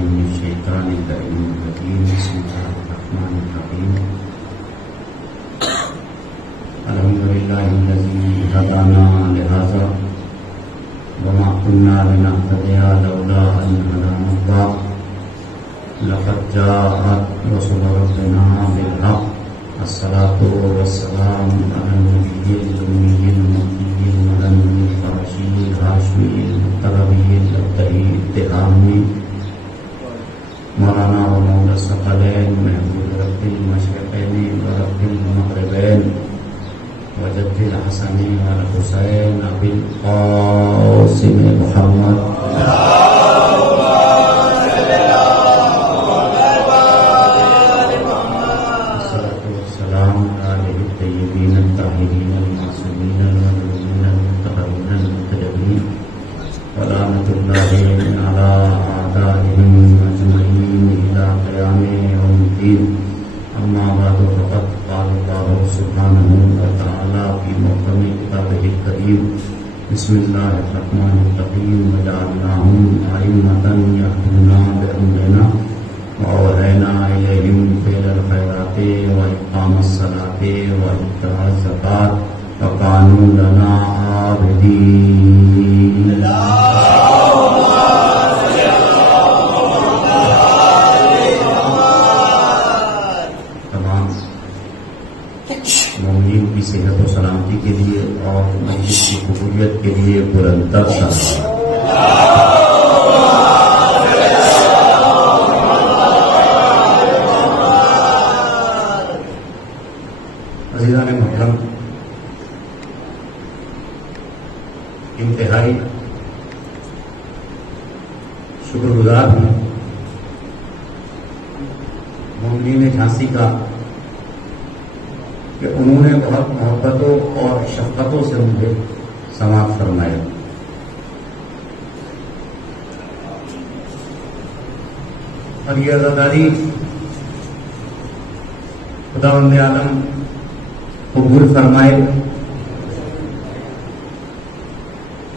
बिस्मिल्लाहिर्रहमानिर्रहीम बिस्मिल्लाहिर्रहमानिर्रहीम अल्हम्दुलिल्लाहिल्लज़ी हदाना लिहाज़ा वमा कुन्ना लिनहतदिया लौला अन हदानल्लाह लक़द जाअत रसूलु रब्बिना बिल-हक़्क़ अस्सलातु वस्सलामु अला नबिय्यिल उम्मिय्यिल मुत्तक़ील मदनिय्यिल क़ुरैशिय्यिल हाशिमिय्यिल मुत्तबइय्यिल अब्दई इत्तिहामी मौलाना व मौला सकलैन महबूब रब्बिल मशरिक़ैन व रब्बिल मग़रिबैन व जद्दिल हसनैन वल हुसैन अबिल क़ासिम मुहम्मद अम्मा बाद फ़क़द क़ाल अल्लाहु सुब्हानहु व तआला फ़ी मुहकम किताबिहिल करीम बिस्मिल्लाहिर्रहमानिर्रहीम वजअलनाहुम अइम्मतन यहदूना बिअम्रिना व औहैना इलैहिम फ़िअलल ख़ैराति व इक़ामस सलाति व इताअज़ ज़कात व कानू लना आबिदीन। मोमिन की सेहत और सलामती के लिए और मस्जिद की कबूलियत के लिए बुलंदतर अज़ीज़ान मोहतरम, इंतहाई शुक्रगुजार हैं मोमिन झांसी का कि उन्होंने बहुत मोहब्बतों और शफ़क़तों से मुझे समाअत फरमाया। और ये अज़ादारी खुदावंद आलम कबूल फरमाए।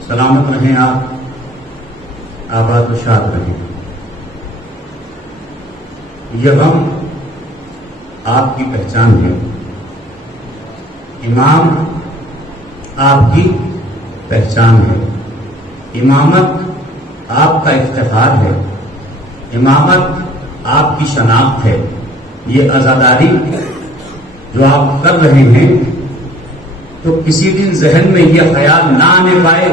सलामत रहें आप, आबाद व शाद रहें। यह गम आपकी पहचान है, इमाम आपकी पहचान है, इमामत आपका इफ्तिखार है, इमामत आपकी शनाख्त है। ये अज़ादारी जो आप कर रहे हैं तो किसी दिन जहन में यह ख्याल ना आने पाए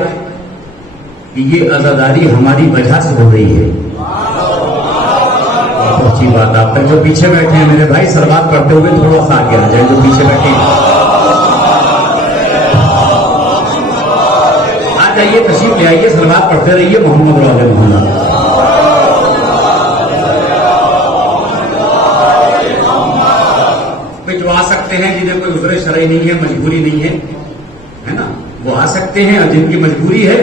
कि ये अज़ादारी हमारी वजह से हो रही है। बहुत अच्छी बात। आप तक जो पीछे बैठे हैं मेरे भाई, सलवात पढ़ते हुए थोड़ा सा आगे आ जाए। जो पीछे बैठे हैं आइए, तशरीफ ले आइए, सलवात पढ़ते रहिए मोहम्मद वाले मोहम्मद। जो आ सकते हैं, जिन्हें कोई उज़्र शरई नहीं है, मजबूरी नहीं है, है ना, वो आ सकते हैं। और जिनकी मजबूरी है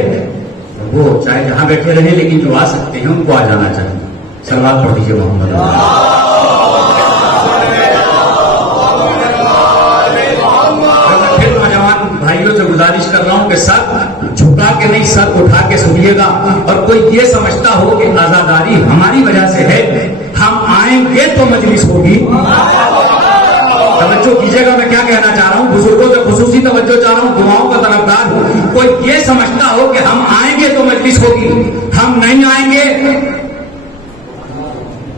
वो चाहे जहां बैठे रहें, लेकिन जो आ सकते हैं उनको आ जाना चाहिए। सलवात पढ़ दीजिए मोहम्मद। भाइयों से गुजारिश कर रहा हूं कि सर झुका के नहीं, सर उठा के सुनिएगा। और कोई ये समझता हो कि आजादारी हमारी वजह से है, हम आएंगे तो मजलिस होगी। तवज्जो कीजिएगा, मैं क्या कहना चाह रहा हूं। बुजुर्गों से खुसूसी तवज्जो चाह रहा हूं, दुआओं का तरफदार हूं। कोई ये समझता हो कि हम आएंगे तो मजलिस होगी, हम नहीं आएंगे,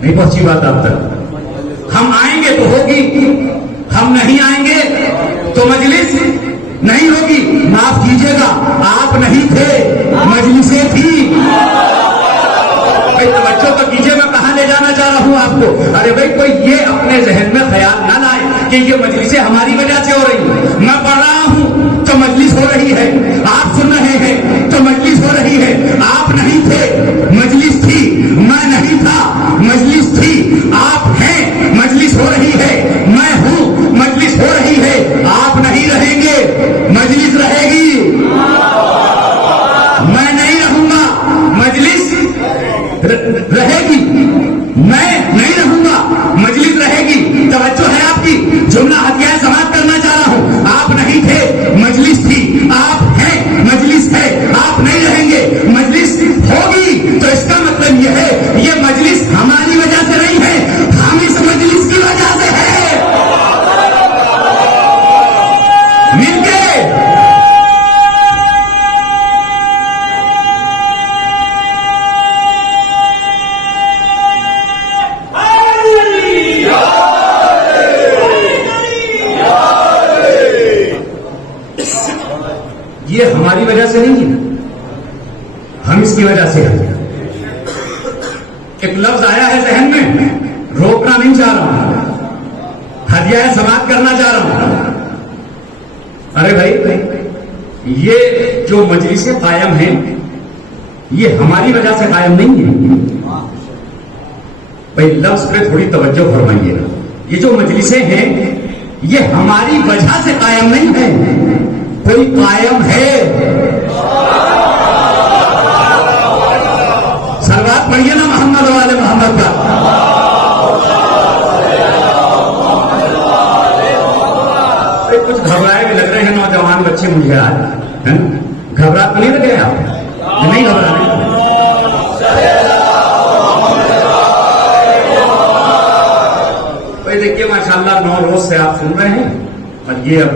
नहीं पहुंची बात आप तक। हम आएंगे तो होगी, हम नहीं आएंगे तो मजलिस नहीं होगी। माफ कीजिएगा, आप नहीं थे, मजलिसें थी। भाई तवज्जो तो कीजिए, मैं कहां ले जाना चाह रहा हूं आपको। अरे भाई कोई ये अपने जहन में ख्याल ना लाए कि ये मजलिसें हमारी वजह से हो रही। मैं पढ़ रहा हूं तो मजलिस हो रही है, आप सुन रहे हैं तो मजलिस हो रही है। आप नहीं थे, मजलिस थी। मैं नहीं था, मजलिस थी। आप हैं, मजलिस हो रही है। मैं हूं, मजलिस हो रही है। आप नहीं रहेंगे, मजलिस रहेगी। मैं नहीं रहूंगा, मजलिस रहेगी। मैं नहीं रहूंगा, मजलिस रहेगी। तवज्जो है आपकी। जुमला हथियार समाप्त करना चाह रहा हूं। आप नहीं थे, मजलिस थी। आप हैं, मजलिस है। आप नहीं रहेंगे, मजलिस होगी। तो इसका मतलब यह है, ये मजलिस से नहीं है, हम इसकी वजह से हैं। एक लफ्ज आया है जहन में, रोकना नहीं चाह रहा हूं, हदिया समाप्त करना चाह रहा हूं। अरे भाई, ये जो मजलिसें कायम हैं, ये हमारी वजह से कायम नहीं है। भाई लफ्ज पे थोड़ी तवज्जो फरमाइएगा। ये जो मजलिसें हैं, ये हमारी वजह से कायम नहीं है, कोई कायम है। सलवात पढ़िए ना मोहम्मद वाले मोहम्मद का। कुछ घबराए भी लग रहे हैं नौजवान बच्चे मुझे आज, है ना? घबरा तो नहीं लगे आप? नहीं घबरा रहे? भाई देखिए माशाल्लाह 9 रोज से आप सुन रहे हैं, और ये अब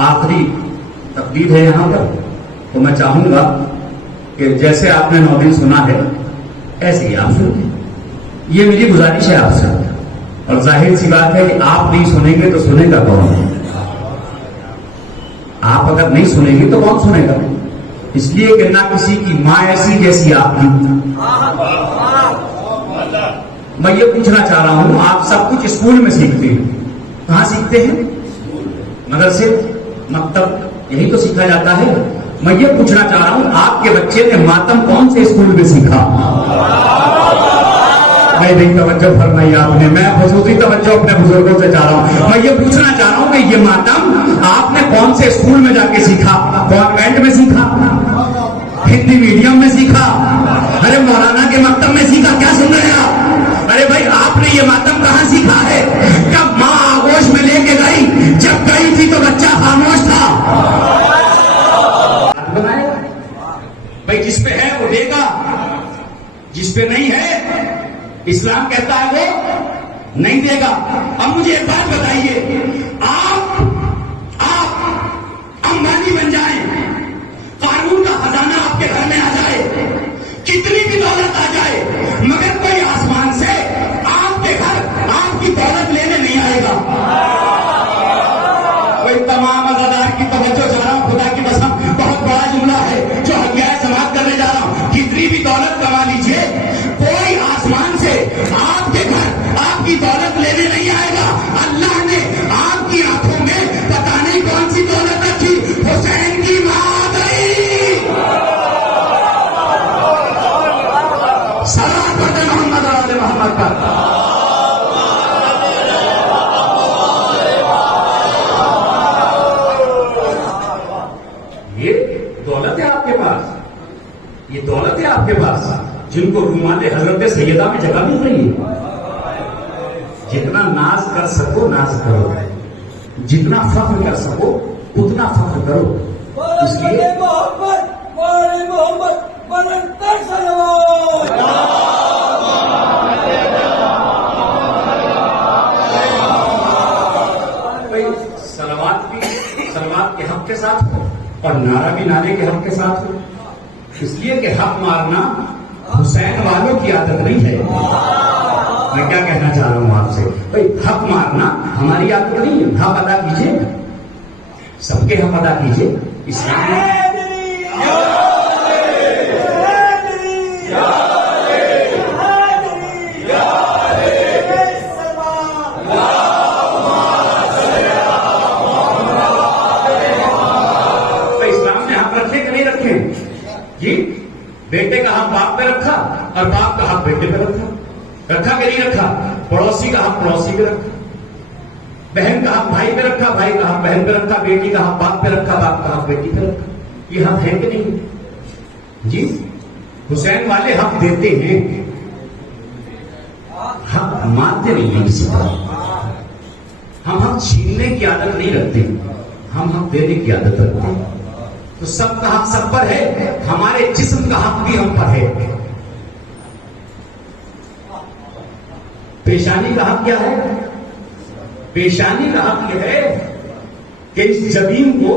आखिरी तकदीर है यहां पर। तो मैं चाहूंगा कि जैसे आपने 9 दिन सुना है, ऐसे ही आप सुनिए। ये मेरी गुजारिश है आपसे। और जाहिर सी बात है कि आप नहीं सुनेंगे तो सुनेगा कौन? आप अगर नहीं सुनेंगे तो कौन सुनेगा? इसलिए कि ना किसी की मां ऐसी जैसी आपकी। मैं ये पूछना चाह रहा हूं, आप सब कुछ स्कूल में सीखते हैं, कहां सीखते हैं? मदरसे, मकतब, यही तो सीखा जाता है। मैं ये पूछना चाह रहा हूं, आपके बच्चे ने मातम कौन से स्कूल में सीखा? नहीं तवज्जो फरमाई आपने। मैं खुसूसी तवज्जो अपने बुजुर्गों से चाह रहा हूं। मैं ये पूछना चाह रहा हूं कि ये मातम आपने कौन से स्कूल में जाके सीखा? कॉन्वेंट में सीखा? हिंदी मीडियम में सीखा? अरे मौलाना के मकतब में सीखा? क्या सुन रहे हैं आप? अरे भाई, आपने ये मातम कहां सीखा है? कब मां आगोश में लेके गई? जब गई थी तो बच्चा खामोश था। भाई जिस पे है वो देगा, जिस पे नहीं है इस्लाम कहता है वो नहीं देगा। अब मुझे एक बात बताइए, आप अंबानी बन जाएं, कानून का खजाना आपके घर में आ जाए, कितनी भी दौलत आ जाए, मगर कोई आसमान से आपके घर आपकी दौलत लेने नहीं आएगा। कोई तमाम अज़ादार की तवज्जो चाह रहा हूं, खुदा की कसम, बहुत बड़ा जुमला है जो हदिया समाप्त करने जा रहा हूं। कितनी भी दौलत कमा लीजिए, कोई आसमान से आपके घर आपकी दौलत लेने नहीं आएगा। अल्लाह ने आपकी आंखों में पता नहीं कौन सी दौलत रखी, हुसैन की मां आ गई। सलात पढ़ते मोहम्मद वाले मोहम्मद पर। ये दौलत है आपके पास, ये दौलत है आपके पास, जिनको रुमाले हजरत सैयदा में जगह मिल रही है। जितना नाज कर सको नाज करो, जितना फख्र कर सको उतना फख्र करो। इसलिए सलवात के हक के साथ हो और नारा भी नारे के हक के साथ हो। इसलिए कि हक मारना हुसैन वालों की आदत नहीं है। मैं क्या कहना चाह रहा हूं आपसे, भाई हक मारना हमारी आदत नहीं है। हक अदा कीजिए, सबके हक अदा कीजिए। इस्लाम जी, बेटे का हक बाप पे रखा और बाप का हक बेटे पे रखा कि नहीं रखा? पड़ोसी का हक पड़ोसी पे रखा, बहन का हक भाई पे रखा, भाई का हक बहन पे रखा, बेटी का हक बाप पे रखा, बाप का हक बेटी पे रखा। ये हक है कि नहीं जी? हुसैन वाले हक देते हैं, हक मानते नहीं है किसी का। हम हक छीनने की आदत नहीं रखते, हम हक देने की आदत रखते हैं। तो सबका हक सब पर है, हमारे जिस्म का हक भी हम पर है। पेशानी का हक क्या है? पेशानी का हक यह है कि इस जमीन को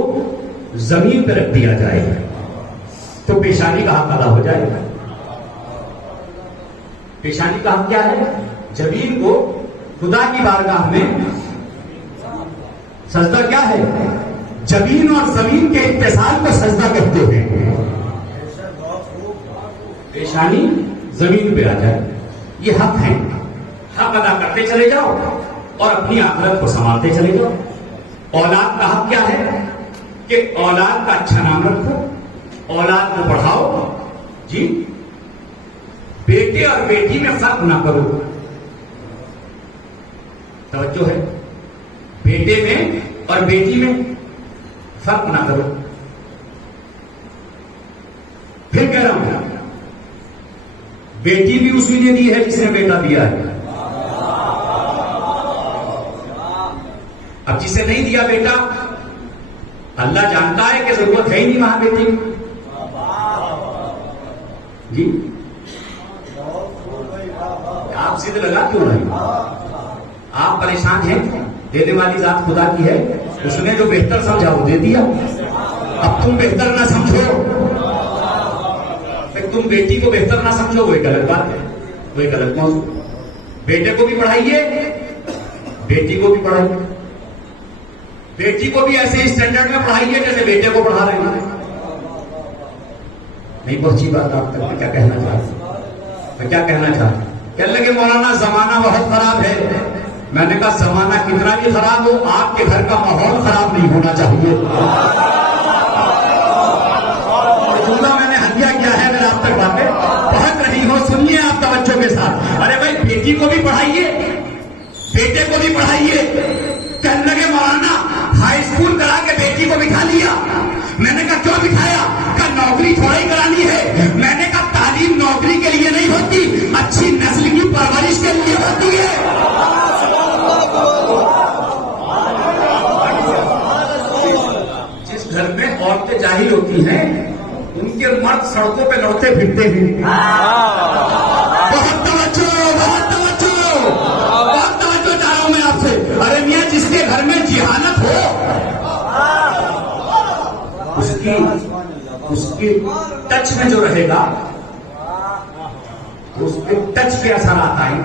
जमीन पर रख दिया जाएगा तो पेशानी का हक अदा हो जाएगा। पेशानी का हक क्या है? जमीन को खुदा की बारगाह में सजदा क्या है? जमीन और जमीन के इत्तेसाल को सजदा कहते हैं। पेशानी जमीन पे आ जाए, ये हक है। हक अदा करते चले जाओ और अपनी आखिरत को संभालते चले जाओ। औलाद का हक क्या है कि औलाद का अच्छा नाम रखो, औलाद को पढ़ाओ जी। बेटे और बेटी में फर्क ना करो, तवज्जो है, बेटे में और बेटी में फर्क ना करो। फिर कह रहा हूं, बेटी भी उसी ने दी है जिसने बेटा दिया है। अब जिसे नहीं दिया बेटा, अल्लाह जानता है कि जरूरत है ही नहीं वहां बेटी जी। आप जिद लगा क्यों रहे? आप परेशान हैं? देने वाली जात खुदा की है, उसने जो बेहतर समझा वो दे दिया। अब तुम बेहतर ना समझो, फिर तुम बेटी को बेहतर ना समझो, वही गलत बात है, वही गलत मौजूद। बेटे को भी पढ़ाइए, बेटी को भी पढ़ाइए, बेटी को भी ऐसे स्टैंडर्ड में पढ़ाइए जैसे बेटे को पढ़ा रहे हैं। नहीं पहुंची बात आप तक? क्या कहना चाहते? मैं क्या कहना चाहता? कहने लगे मौलाना जमाना बहुत खराब है। मैंने कहा जमाना कितना भी खराब हो, आपके घर का माहौल खराब नहीं होना चाहिए। मैंने हत्या किया है, मेरा आप तक बातें पहुंच रही हो, सुनिए आप तवज्जो के साथ। अरे भाई बेटी को भी पढ़ाइए, बेटे को भी पढ़ाइए। कहने लगे मौलाना हाई स्कूल करा के बेटी को बिठा लिया। मैंने कहा क्यों बिठाया? कहा नौकरी थोड़ा ही करानी है। मैंने कहा तालीम नौकरी के लिए नहीं होती, अच्छी नस्ल की परवरिश के लिए होती है। जिस घर में औरतें जाहिल होती हैं, उनके मर्द सड़कों पे लड़ते फिरते हैं। बहुत तवज्जो, बहुत तवज्जो, बहुत तवज्जो चाह रहा हूं मैं आपसे। अरे मियां, जिसके घर में जिहालत हो, उसकी टच में जो रहेगा, उसके टच के असर आता है।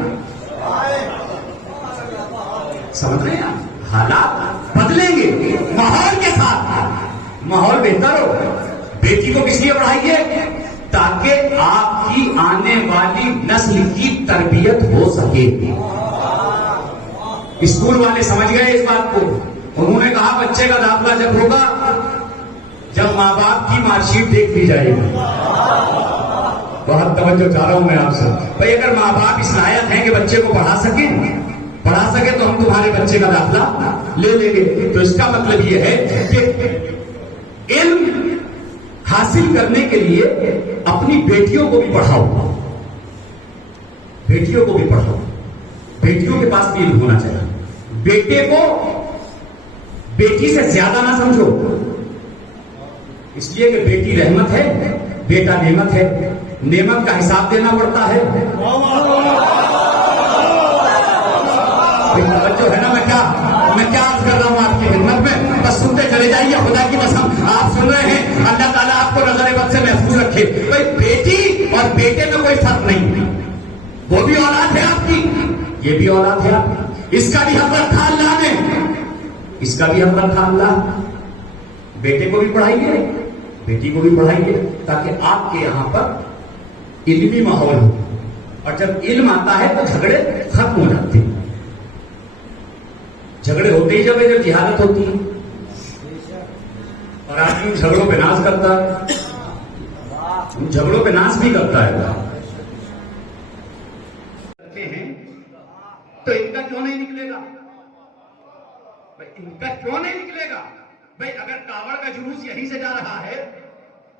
समझ रहे हैं आप? हालात बदलेंगे माहौल के साथ, माहौल बेहतर हो। बेटी को किस लिए पढ़ाइए? ताकि आपकी आने वाली नस्ल की तरबियत हो सके। स्कूल वाले समझ गए इस बात को। उन्होंने कहा बच्चे का दाखिला जब होगा जब माँ बाप की मार्कशीट देख ली जाएगी। बहुत तवज्जो चाह रहा हूं मैं आपसे भाई। अगर माँ बाप इस लायक हैं कि बच्चे को पढ़ा सके तो हम तुम्हारे बच्चे का दाखिला ले लेंगे। तो इसका मतलब यह है कि इल्म हासिल करने के लिए अपनी बेटियों को भी पढ़ाओ, बेटियों को भी पढ़ाओ। बेटियों के पास भी इल्म होना चाहिए। बेटे को बेटी से ज्यादा ना समझो, इसलिए कि बेटी रहमत है, बेटा नेमत है। नेमत का हिसाब देना पड़ता है। जो है ना, मैं क्या अर्ज कर रहा हूं आपकी खिदमत में, बस सुनते चले जाइए। खुदा की कसम आप सुन रहे हैं, अल्लाह ताला आपको नजर बद से महफूज रखे। भाई बेटी और बेटे में कोई फर्क नहीं, वो भी औलाद है आपकी, ये भी औलाद है आपकी। इसका भी हक रखा अल्लाह ने, इसका भी हक रखा अल्लाह। बेटे को भी पढ़ाइए, बेटी को भी पढ़ाइए, ताकि आपके यहां पर इल्मी माहौल हो। और जब इल्म आता है तो झगड़े खत्म हो जाते हैं। झगड़े होते ही जब जिहालत होती है और आदमी झगड़ों पे नाश करता है, झगड़ों पे नाश भी करता है। तो इनका क्यों नहीं निकलेगा? इनका क्यों नहीं निकलेगा? भाई अगर कावड़ का जुलूस यहीं से जा रहा है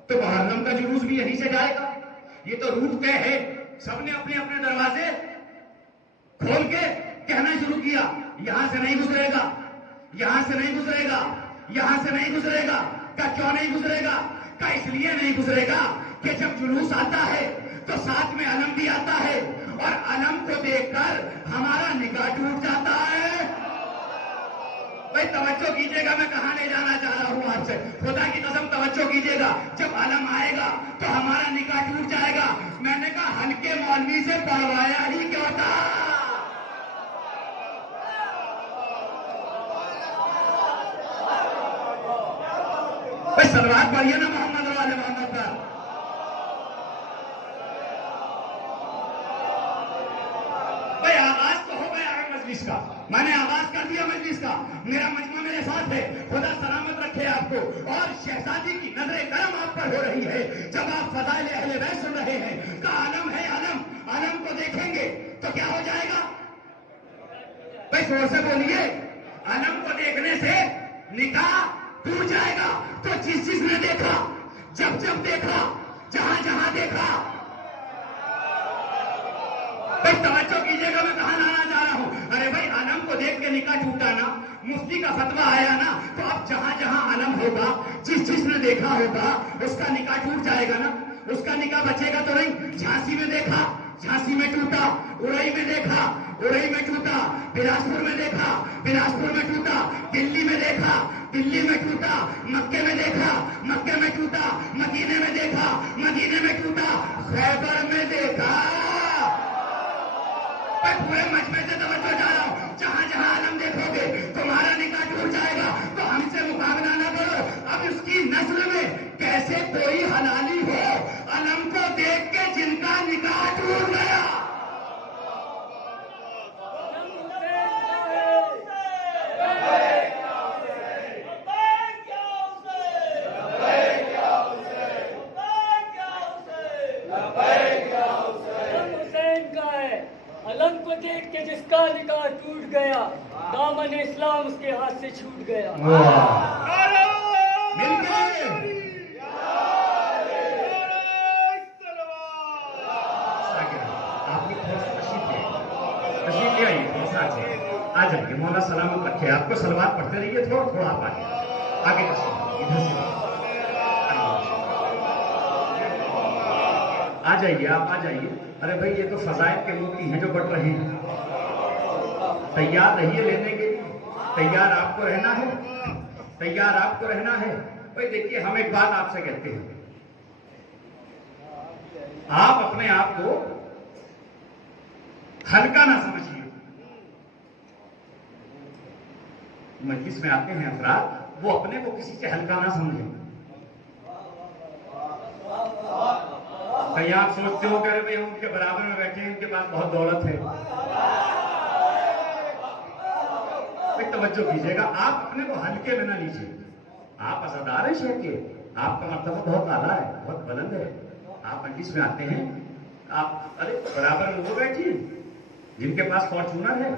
तो मुहर्रम का जुलूस भी यहीं से जाएगा। ये तो रूट तय है। सबने अपने अपने दरवाजे खोल के कहना शुरू किया, यहां से नहीं गुजरेगा, यहां से नहीं गुजरेगा, यहां से नहीं गुजरेगा। क्या क्यों नहीं गुजरेगा? क्या इसलिए नहीं गुजरेगा कि जब जुलूस आता है तो साथ में अलम भी आता है और अलम को देखकर हमारा निगाह टूट जाता है। भाई तवज्जो कीजिएगा, मैं कहां ले जाना चाह रहा हूं आपसे। खुदा की कसम तवज्जो कीजिएगा। जब अलम आएगा तो हमारा निगाह टूट जाएगा। मैंने कहा हल्के मौलवी से पढ़वाया ही क्यों था? भाई सलवात पढ़िए ना मोहम्मद वाले मोहम्मद पर। मजलिस का, मैंने आगाज कर दिया मजलिस का। मेरा मजमा मेरे साथ है, खुदा सलामत रखे आपको। और शहजादी की नजरे करम आप पर हो रही है जब आप फज़ाइल अहले बैत सुन रहे हैं। का आलम है आलम, आलम को देखेंगे तो क्या हो जाएगा भाई, जोर से बोलिए। आलम को देखने से निकाह टूट जाएगा। तो जिसने देखा, जब देखा, जहां देखा, भाई तवज्जो कीजिएगा मैं कहां लाना जा रहा हूं। अरे भाई आलम को देख के निकाह टूटा ना, मुफ्ती का फतवा आया ना, तो अब जहां आलम होगा, जिसने देखा होगा उसका निकाह टूट जाएगा ना, उसका निकाह बचेगा तो नहीं। झांसी में देखा, झांसी में टूटा। उड़ई में देखा, उड़ई में टूटा। बिलासपुर में देखा, बिलासपुर में टूटा। दिल्ली में देखा, दिल्ली में टूटा। मक्के में देखा, मक्के में टूटा। मदीने में देखा, मदीने में टूटा। खैबर में देखा। मैं पूरे मजमे से तवज्जो जा रहा हूं, जहां आलम देखोगे तुम्हारा निकाह टूट जाएगा। तो हमसे मुकाबला ना करो। अब उसकी नस्ल में कैसे कोई हलाली हो, आलम को देख के जिनका निकाह टूट गया। अलम को देख के जिसका निकाह टूट गया, दामन इस्लाम उसके हाथ से छूट गया। आ जाइए, मौला सलामत रखे आपको। सलवात पढ़ते रहिए, थोड़ा आप आगे इधर से आ जाइए, आप आ जाइए। अरे भाई ये तो फजाइल के मुफ्ती हैं जो बढ़ रहे हैं। तैयार रहिए लेने के लिए, तैयार आपको रहना है, तैयार आपको रहना है। भाई देखिए, हम एक बात आपसे कहते हैं, आप अपने आप को हल्का ना समझिए। मजलिस में आते हैं अफराद, वो अपने को किसी से हल्का ना समझें। कहीं आप सोचते हो कि अरे भाई उनके बराबर में बैठे हैं, उनके पास बहुत दौलत है। तवज्जो कीजिएगा, आप अपने को हल्के में ना लीजिए। आप अज़ादार हैं शेख के, आपका मर्तबा बहुत आला है, बहुत बुलंद है। आप मजलिस में आते हैं, आप अरे बराबर में वो बैठिए जिनके पास फॉर्चूनर है।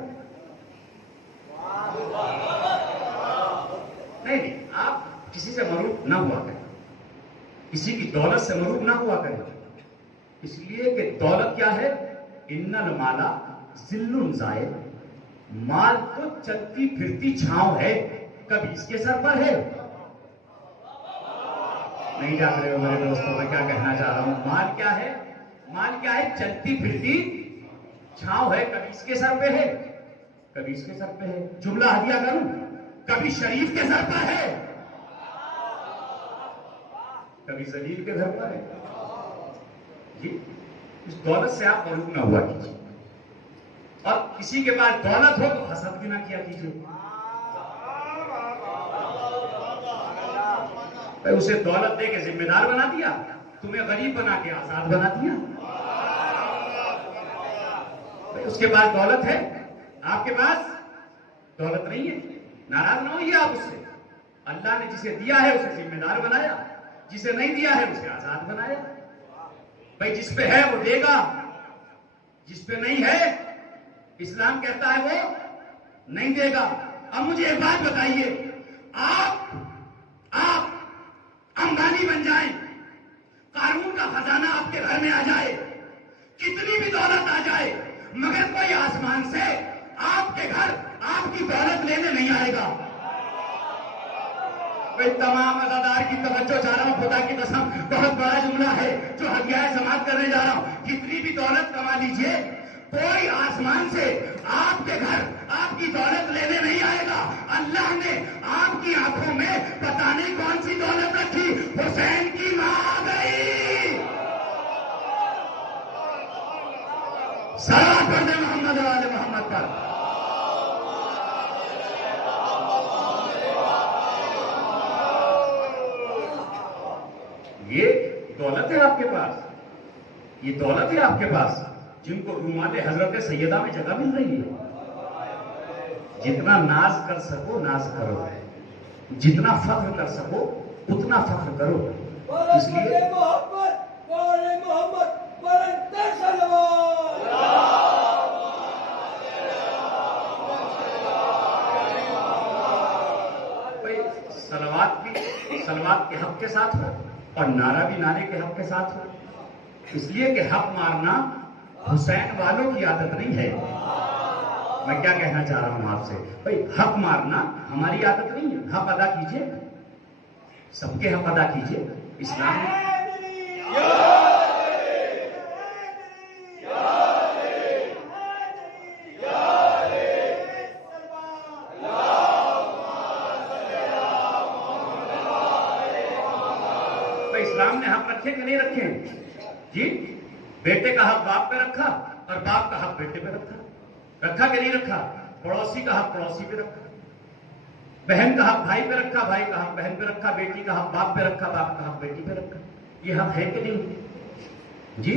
नहीं, आप किसी से मरूफ ना हुआ करें, किसी की दौलत से मरूफ ना हुआ करें। इसलिए कि दौलत क्या है, इन्नल माला जिल्लुन ज़ाए, माल तो चलती फिरती छांव है, कभी इसके सर पर है। नहीं जान रहे हो मेरे दोस्तों, मैं क्या कहना चाह रहा हूं। माल क्या है, माल क्या है, चलती फिरती छांव है, कभी इसके सर पे है, कभी इसके सर पे है। जुमला हदिया करूं, कभी शरीफ के सर पर है, कभी जलील के सर पर है। इस दौलत से आप मरूफ ना हुआ कीजिए, और किसी के पास दौलत हो तो हसद भी ना किया कीजिए। भाई उसे दौलत दे के जिम्मेदार बना दिया, तुम्हें गरीब बना के आजाद बना दिया। भाई उसके पास दौलत है, आपके पास दौलत नहीं है। नाराज ना होइए आप उससे। अल्लाह ने जिसे दिया है उसे जिम्मेदार बनाया, जिसे नहीं दिया है उसे आजाद बनाया। भाई जिस पे है वो देगा, जिस पे नहीं है इस्लाम कहता है वो नहीं देगा। अब मुझे एक बात बताइए, आप अंबानी बन जाएं, कानून का खजाना आपके घर में आ जाए, कितनी भी दौलत आ जाए, मगर कोई आसमान से आपके घर आपकी दौलत लेने नहीं आएगा। भाई तमाम अज़ादार की तवज्जो चाह रहा हूं, खुदा की कसम, बहुत बड़ा जुमला है जो हदिया समाप्त करने जा रहा हूं। कितनी भी दौलत कमा लीजिए, कोई आसमान से आपके घर आपकी दौलत लेने नहीं आएगा। अल्लाह ने आपकी आंखों में पता नहीं कौन सी दौलत रखी, हुसैन की मां आ गई। सलात पढ़ दे मोहम्मद वाले मोहम्मद पर। ये दौलत है आपके पास, ये दौलत है आपके पास, जिनको रुमाले हजरत सैयदा में जगह मिल रही है। जितना नाज कर सको नाज करो, जितना फख्र कर सको उतना फख्र करो। इसलिए सलवात के हक के साथ हो और नारा भी नारे के हक के साथ हो। इसलिए कि हक मारना हुसैन वालों की आदत नहीं है। मैं क्या कहना चाह रहा हूं आपसे, भाई हक मारना हमारी आदत नहीं है। हक अदा कीजिए, सबके हक अदा कीजिए। इस्लाम में इस्लाम ने हक रखे कि नहीं रखे जी? बेटे का हक बाप पे रखा और बाप का हक बेटे पे रखा कि नहीं रखा? पड़ोसी का हक पड़ोसी पे रखा, बहन का हक भाई पे रखा, भाई का हक बहन पे रखा, बेटी का हक बाप पे रखा, बाप का हक बेटी पे रखा। ये हक है कि नहीं जी?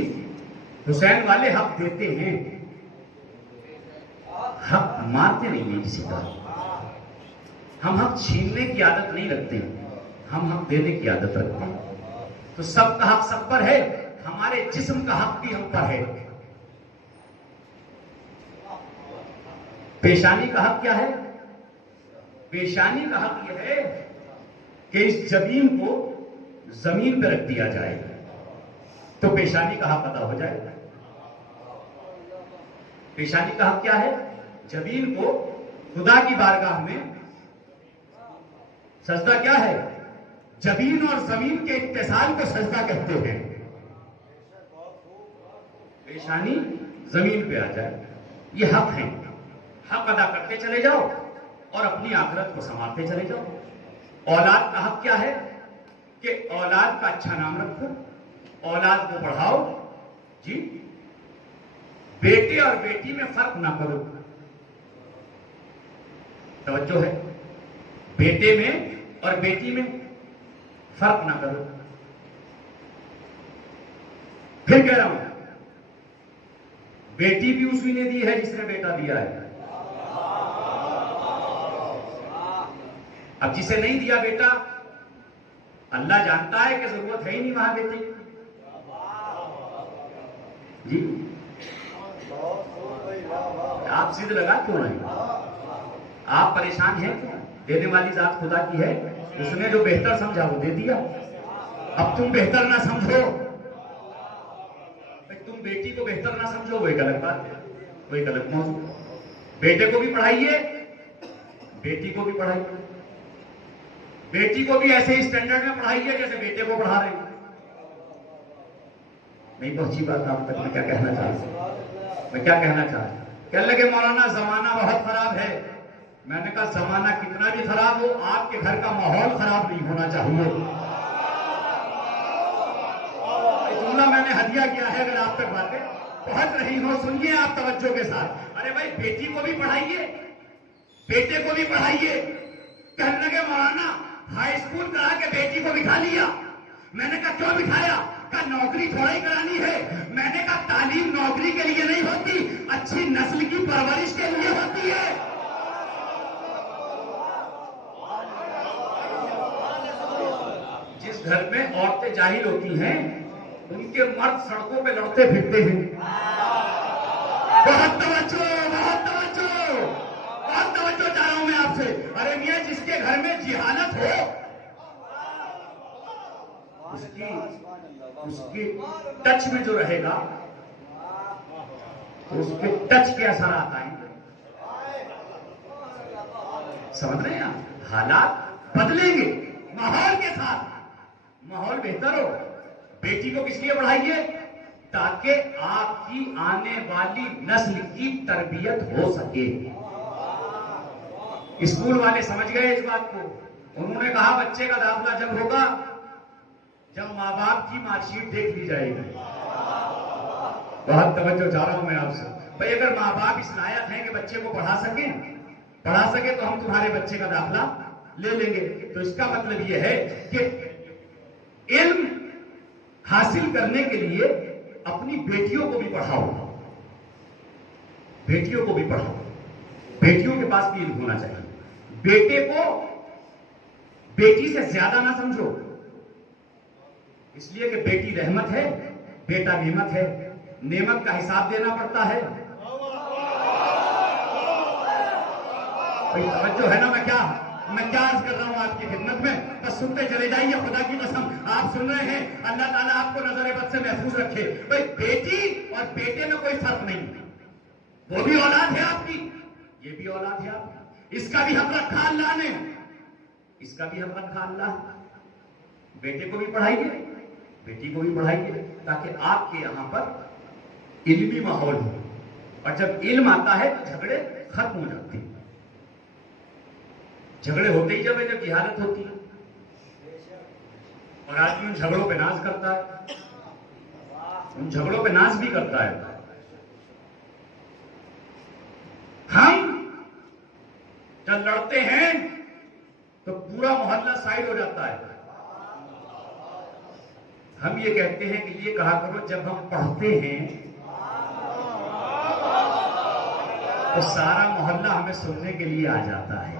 हुसैन वाले हक देते हैं, हक मारते नहीं है किसी का। हम हक छीनने की आदत नहीं रखते, हम हक देने की आदत रखते हैं। तो सबका हक सब पर है, हमारे जिस्म का हक भी हम पर है। पेशानी का हक क्या है? पेशानी का हक यह है कि इस जमीन को जमीन पर रख दिया जाए तो पेशानी का हक अदा हो जाएगा। पेशानी का हक क्या है? जमीन को खुदा की बारगाह में सजदा क्या है? जमीन और जमीन के इत्तेसाल को सजदा कहते हैं। पेशानी जमीन पे आ जाए, ये हक है। हक अदा करते चले जाओ और अपनी आखिरत को संवारते चले जाओ। औलाद का हक क्या है कि औलाद का अच्छा नाम रखो, औलाद को पढ़ाओ जी। बेटे और बेटी में फर्क ना करो। तवज्जो है, बेटे में और बेटी में फर्क ना करो। फिर कह रहा हूं, बेटी भी उसी ने दी है जिसने बेटा दिया है। अब जिसे नहीं दिया बेटा, अल्लाह जानता है कि जरूरत है ही नहीं वहां बेटी जी। आप जिद लगा क्यों नहीं? आप परेशान हैं क्यों? देने वाली जात खुदा की है, उसने जो बेहतर समझा वो दे दिया। अब तुम बेहतर ना समझो, तुम बेटी को बेहतर ना समझो, वही गलत बात है, वही गलत मौजूद। बेटे को भी पढ़ाइए, बेटी को भी पढ़ाइए, बेटी को भी ऐसे ही स्टैंडर्ड में पढ़ाइए जैसे बेटे को पढ़ा रहे हैं। नहीं पहुंची बात आप तक? मैं क्या कहना चाहता हूं? कहने लगे मौलाना जमाना बहुत खराब है। मैंने कहा जमाना कितना भी खराब हो, आपके घर का माहौल खराब नहीं होना चाहिए। जुमला मैंने हदिया किया है, अगर आप तक बातें पहुंच रही हो सुनिए आप तवज्जो के साथ। अरे भाई बेटी को भी पढ़ाइए, बेटे को भी पढ़ाइए। कहने लगे मौलाना हाई स्कूल करा के बेटी को बिठा लिया। मैंने कहा क्यों बिठाया? कहा नौकरी थोड़ा ही करानी है। मैंने कहा तालीम नौकरी के लिए नहीं होती, अच्छी नस्ल की परवरिश के लिए होती है। जिस घर में औरतें जाहिल होती हैं उनके मर्द सड़कों पे लड़ते फिरते हैं। बहुत तवज्जो चाह रहा हूं मैं आपसे। अरे मियां, जिसके घर में जिहालत हो उसकी टच में जो रहेगा तो उसके टच के असर आता है। समझ रहे हैं आप? हालात बदलेंगे माहौल के साथ, माहौल बेहतर हो। बेटी को किस लिए पढ़ाइए? ताकि आपकी आने वाली नस्ल की तरबियत हो सके। स्कूल वाले समझ गए इस बात को। उन्होंने कहा बच्चे का दाखिला जब होगा जब माँ बाप की मार्कशीट देख ली जाएगी। बहुत तवज्जो चाह रहा हूं मैं आपसे। भाई अगर माँ बाप इस लायक हैं कि बच्चे को पढ़ा सके तो हम तुम्हारे बच्चे का दाखिला ले लेंगे। तो इसका मतलब यह है कि इल्म हासिल करने के लिए अपनी बेटियों को भी पढ़ाओ, बेटियों को भी पढ़ाओ। बेटियों के पास भी इल्म होना चाहिए। बेटे को बेटी से ज्यादा ना समझो, इसलिए कि बेटी रहमत है, बेटा नेमत है। नेमत का हिसाब देना पड़ता है। तवज्जो है ना? मैं क्या अर्ज कर रहा हूं आपकी खिदमत में, बस सुनते चले जाइए। खुदा की कसम आप सुन रहे हैं, अल्लाह ताला आपको नजर बद से महफूज रखे। भाई बेटी और बेटे में कोई फर्क नहीं, वो भी औलाद है आपकी, ये भी औलाद है आपकी। इसका भी हक रखा अल्लाह ने, इसका भी हक रखा अल्लाह। बेटे को भी पढ़ाइए, बेटी को भी पढ़ाइए, ताकि आपके यहां पर इल्मी माहौल हो। और जब इल्म आता है तो झगड़े खत्म हो जाते हैं। झगड़े होते ही जब जिहालत होती है और आदमी उन झगड़ों पे नाज करता है, उन झगड़ों पे नाज भी करता है। हम जब लड़ते हैं तो पूरा मोहल्ला साइड हो जाता है। हम ये कहते हैं कि ये कहा करो, जब हम पढ़ते हैं तो सारा मोहल्ला हमें सुनने के लिए आ जाता है।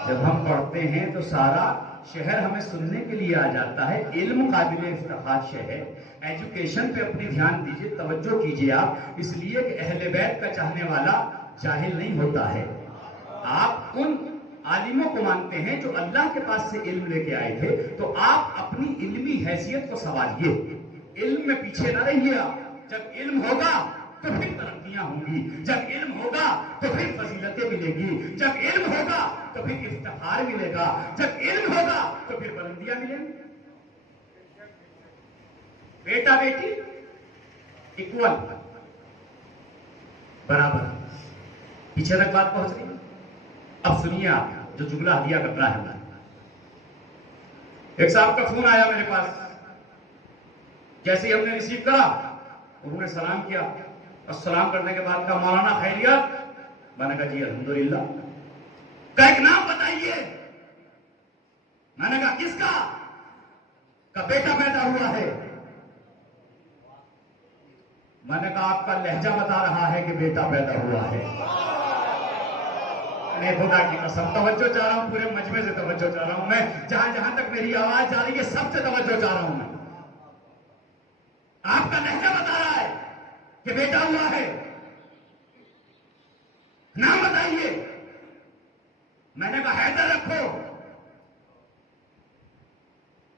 जब हम पढ़ते हैं तो सारा शहर हमें सुनने के लिए आ जाता है। इल्म काबिल इफ्तिखार शय है। एजुकेशन पे अपनी ध्यान दीजिए, तवज्जो कीजिए आप, इसलिए कि अहले बैत का चाहने वाला जाहिल नहीं होता है। आप उन आलिमों को मानते हैं जो अल्लाह के पास से इल्म लेके आए थे, तो आप अपनी इल्मी हैसियत को संभालिए, इल्म में पीछे ना रहिए आप। जब इल्म होगा तो फिर तरक्कियां होंगी, जब इल्म होगा तो फिर फजीलतें मिलेगी, जब इल्म होगा तो फिर इफ्तिखार मिलेगा, जब इल्म होगा तो फिर बुलंदियां मिलेंगी। बेटा बेटी इक्वल, बराबर। पीछे तक बात पहुंच रही। अब सुनिए आप जो जुमला हदिया कर रहा है। एक साहब का फोन आया मेरे पास, जैसे ही हमने रिसीव करा उन्होंने सलाम किया, और सलाम करने के बाद कहा मौलाना खैरियत? मैंने कहा जी अल्हम्दुलिल्लाह। का एक नाम बताइए। मैंने कहा किसका? का बेटा पैदा हुआ है। मैंने कहा आपका लहजा बता रहा है कि बेटा पैदा हुआ है। मैं खुदा की कसम तवज्जो चाह रहा हूं, पूरे मजमे से तवज्जो चाह रहा हूं मैं, जहां जहां तक मेरी आवाज जा रही है सबसे तवज्जो चाह रहा हूं मैं। आपका लहजा बता रहा है कि बेटा हुआ है, नाम बताइए। मैंने कहा हैदर रखो।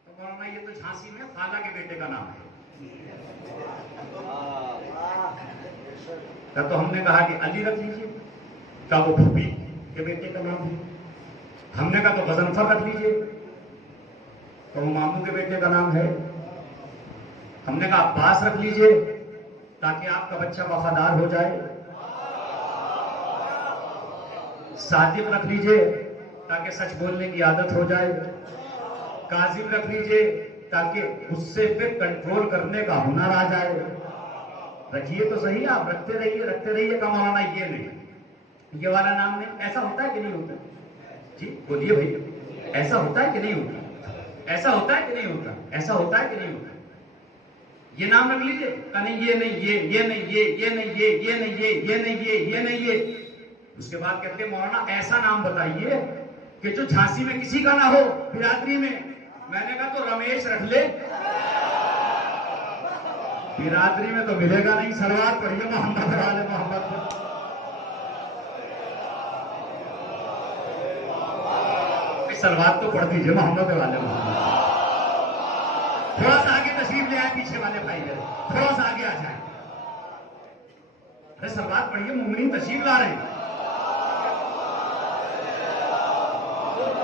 तो मौलाना ये तो झांसी में खाला के बेटे का नाम है। तो हमने कहा कि अली रख लीजिए, का वो फूफी के बेटे का नाम है। हमने कहा तो गजनफर रख लीजिए, तो वो मामू के बेटे का नाम है। हमने कहा अब्बास रख लीजिए ताकि आपका बच्चा वफादार हो जाए। सादिक रख लीजिए ताकि सच बोलने की आदत हो जाए। काजिम रख लीजिए ताकि गुस्से पे कंट्रोल करने का हुनर आ जाए। रखिए तो सही, आप रखते रहिए का मौलाना ये नहीं, ये वाला नाम नहीं। ऐसा होता है कि नहीं होता? जी बोलिए भाई, ऐसा होता है कि नहीं होता? ऐसा होता है कि नहीं होता? ऐसा होता है कि नहीं होता? ये नाम रख लीजिए का नहीं, ये नहीं, ये नहीं, ये नहीं, ये नहीं, ये नहीं, ये नहीं, ये। उसके बाद कहते हैं मौलाना ऐसा नाम बताइए कि जो झांसी में किसी का ना हो, बिरादरी में। मैंने कहा तो रमेश रख ले। बिरादरी में तो मिलेगा नहीं। सलवार पढ़िए मोहम्मद वाले मोहम्मद पर। सलवार तो पढ़ दीजिए मोहम्मद वाले मोहम्मद। थोड़ा सा आगे तशरीफ ले आए पीछे वाले भाई, थोड़ा सा आगे आ जाए। अरे सलवार पढ़िए, मुमनी तशरीफ ला रहे हैं।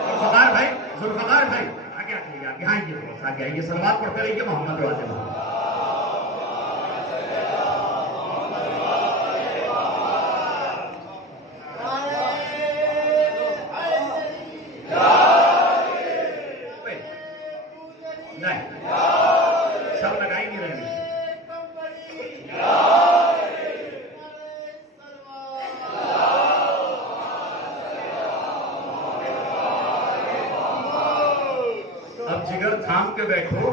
जुल्फकार भाई, जुल्फकार भाई आगे आइए, आगे आइए, थोड़ा सा आगे आइए। सलवार पढ़ते रहिए मोहम्मद वाले मोहम्मद। सब लगाई नहीं रहे। अब जिगर थाम के बैठो।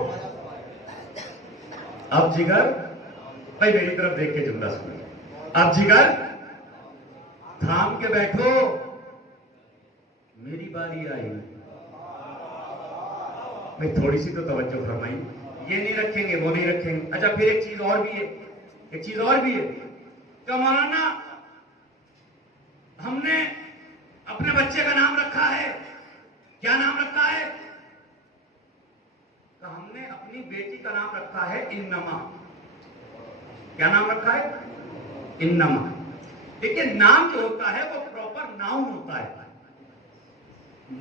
अब जिगर भाई मेरी तरफ देख के जुमला सुनिए। अब जिगर थाम के बैठो, मेरी बारी आई। भाई थोड़ी सी तो तवज्जो फरमाई। ये नहीं रखेंगे, वो नहीं रखेंगे। अच्छा फिर एक चीज और भी है, एक चीज और भी है कि मौलाना हमने अपने बच्चे का नाम रखा है। क्या नाम रखा है? तो हमने अपनी बेटी का नाम रखा है इन्नमा। क्या नाम रखा है? इन्नमा। देखिए नाम जो होता है वो प्रॉपर नाउन होता है।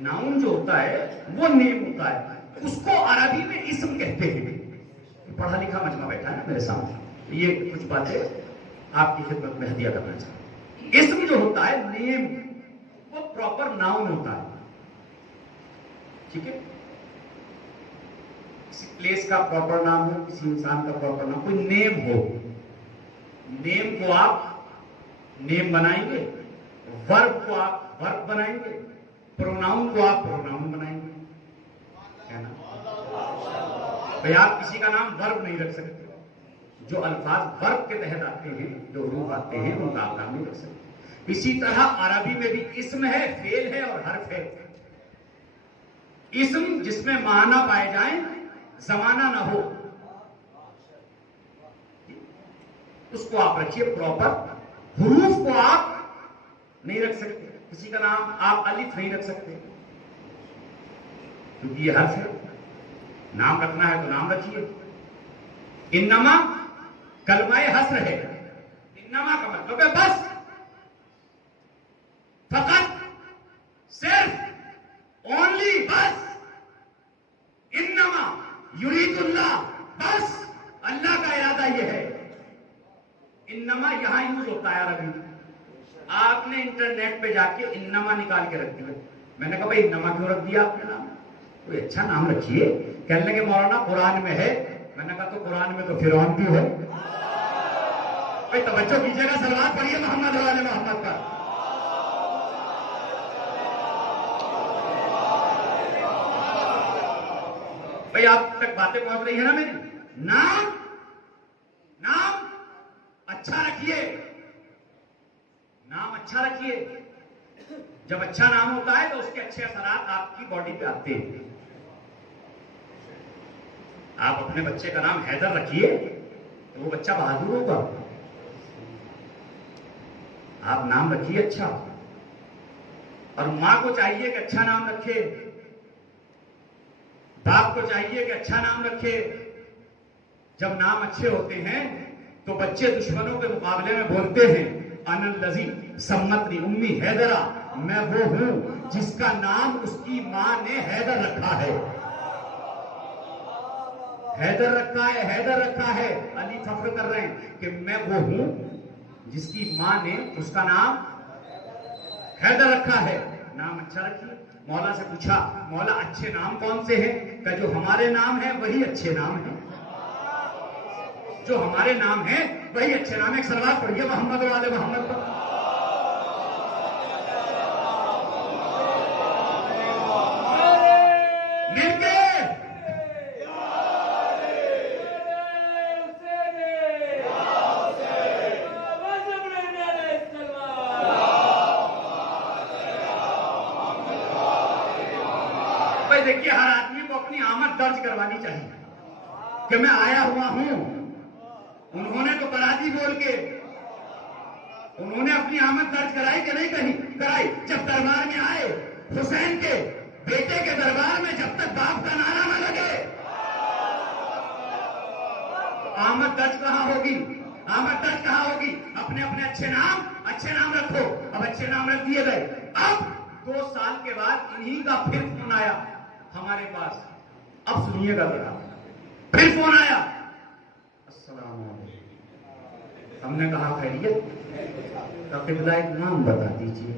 नाउन जो होता है वो नेम होता है, उसको अरबी में इस्म कहते हैं। पढ़ा लिखा मजमा बैठा है ना मेरे सामने, ये कुछ बातें आपकी खिदमत में हदिया करना चाहूं। इस्म जो होता है, नेम, वो प्रॉपर नाउन होता है। ठीक है? किसी प्लेस का प्रॉपर नाम हो, किसी इंसान का प्रॉपर नाम, कोई नेम हो, नेम को आप नेम बनाएंगे, वर्ब को आप वर्ब बनाएंगे, प्रोनाउन को आप प्रोनाउन बनाएंगे, है ना? भाई आप किसी का नाम वर्ब नहीं रख सकते। जो अल्फाज वर्ब के तहत आते हैं, जो रूप आते हैं, उनका आप नाम नहीं रख सकते। इसी तरह अरबी में भी इस्म है, फेल है और हर्फ है। इस्म जिसमें माना पाए जाए, जमाना ना हो, उसको आप रखिए प्रॉपर। हुरूफ को आप नहीं रख सकते। किसी का नाम आप अलिफ नहीं रख सकते क्योंकि ये हर्फ है। नाम रखना है तो नाम रखिए। इन्नमा कलमाए हस्र है। इन्नमा का मतलब है बस, फकत, सिर्फ, ओनली, बस। इन्नमा युरीदुल्लाह, बस अल्लाह का इरादा यह है। इन्नमा यहां यूज होता है अरबी में। आपने इंटरनेट पे जाके इन्नमा निकाल के रख दिया। मैंने कहा भाई इन्नमा क्यों रख दिया आपने नाम? कोई अच्छा नाम रखिए। कहने लगे मौलाना कुरान में है। मैंने कहा तो कुरान में तो फिरौन भी है। भाई तवज्जो कीजिएगा, सलवात पढ़िए मोहम्मद वाले मोहम्मद का। भाई आप तक बातें पहुंच रही है ना मेरी? नाम नाम अच्छा रखिए, नाम अच्छा रखिए। जब अच्छा नाम होता है तो उसके अच्छे असरात आपकी बॉडी पे आते हैं। आप अपने बच्चे का नाम हैदर रखिए तो वो बच्चा बहादुर होगा। आप नाम रखिए अच्छा। और मां को चाहिए कि अच्छा नाम रखे, बाप को चाहिए कि अच्छा नाम रखे। जब नाम अच्छे होते हैं तो बच्चे दुश्मनों के मुकाबले में बोलते हैं, अनल लजी सम्मतनी उम्मी हैदरा, मैं वो हूं जिसका नाम उसकी मां ने हैदर रखा है। हैदर रखा है, हैदर रखा है। अली फख्र कर रहे हैं कि मैं वो हूं जिसकी मां ने उसका नाम हैदर रखा है। नाम अच्छा रखिए। मौला से पूछा, मौला अच्छे नाम कौन से हैं? क्या जो हमारे नाम है वही अच्छे नाम है। जो हमारे नाम है वही अच्छे नाम है। एक सलवात पढ़िए मोहम्मद वाले मोहम्मद पर। मिलके भाई देखिए, हर आदमी को अपनी आमद दर्ज करवानी चाहिए कि मैं आया हुआ हूं। उन्होंने तो करा दी बोल के, उन्होंने अपनी आमद दर्ज कराई कि नहीं कहीं कराई? जब दरबार में आए, हुसैन के बेटे के दरबार में, जब तक बाप का नारा न लगे तो आमद दर्ज कहां होगी? आमद दर्ज कहां होगी? अपने अपने अच्छे नाम रखो। अब अच्छे नाम रख दिए गए। अब 2 साल के बाद इन्हीं का फिर फोन आया हमारे पास। अब सुनिएगा जरा, फिर फोन आया, अस्सलाम वालेकुम। हमने कहा खैरियत? का किबला एक नाम बता दीजिए।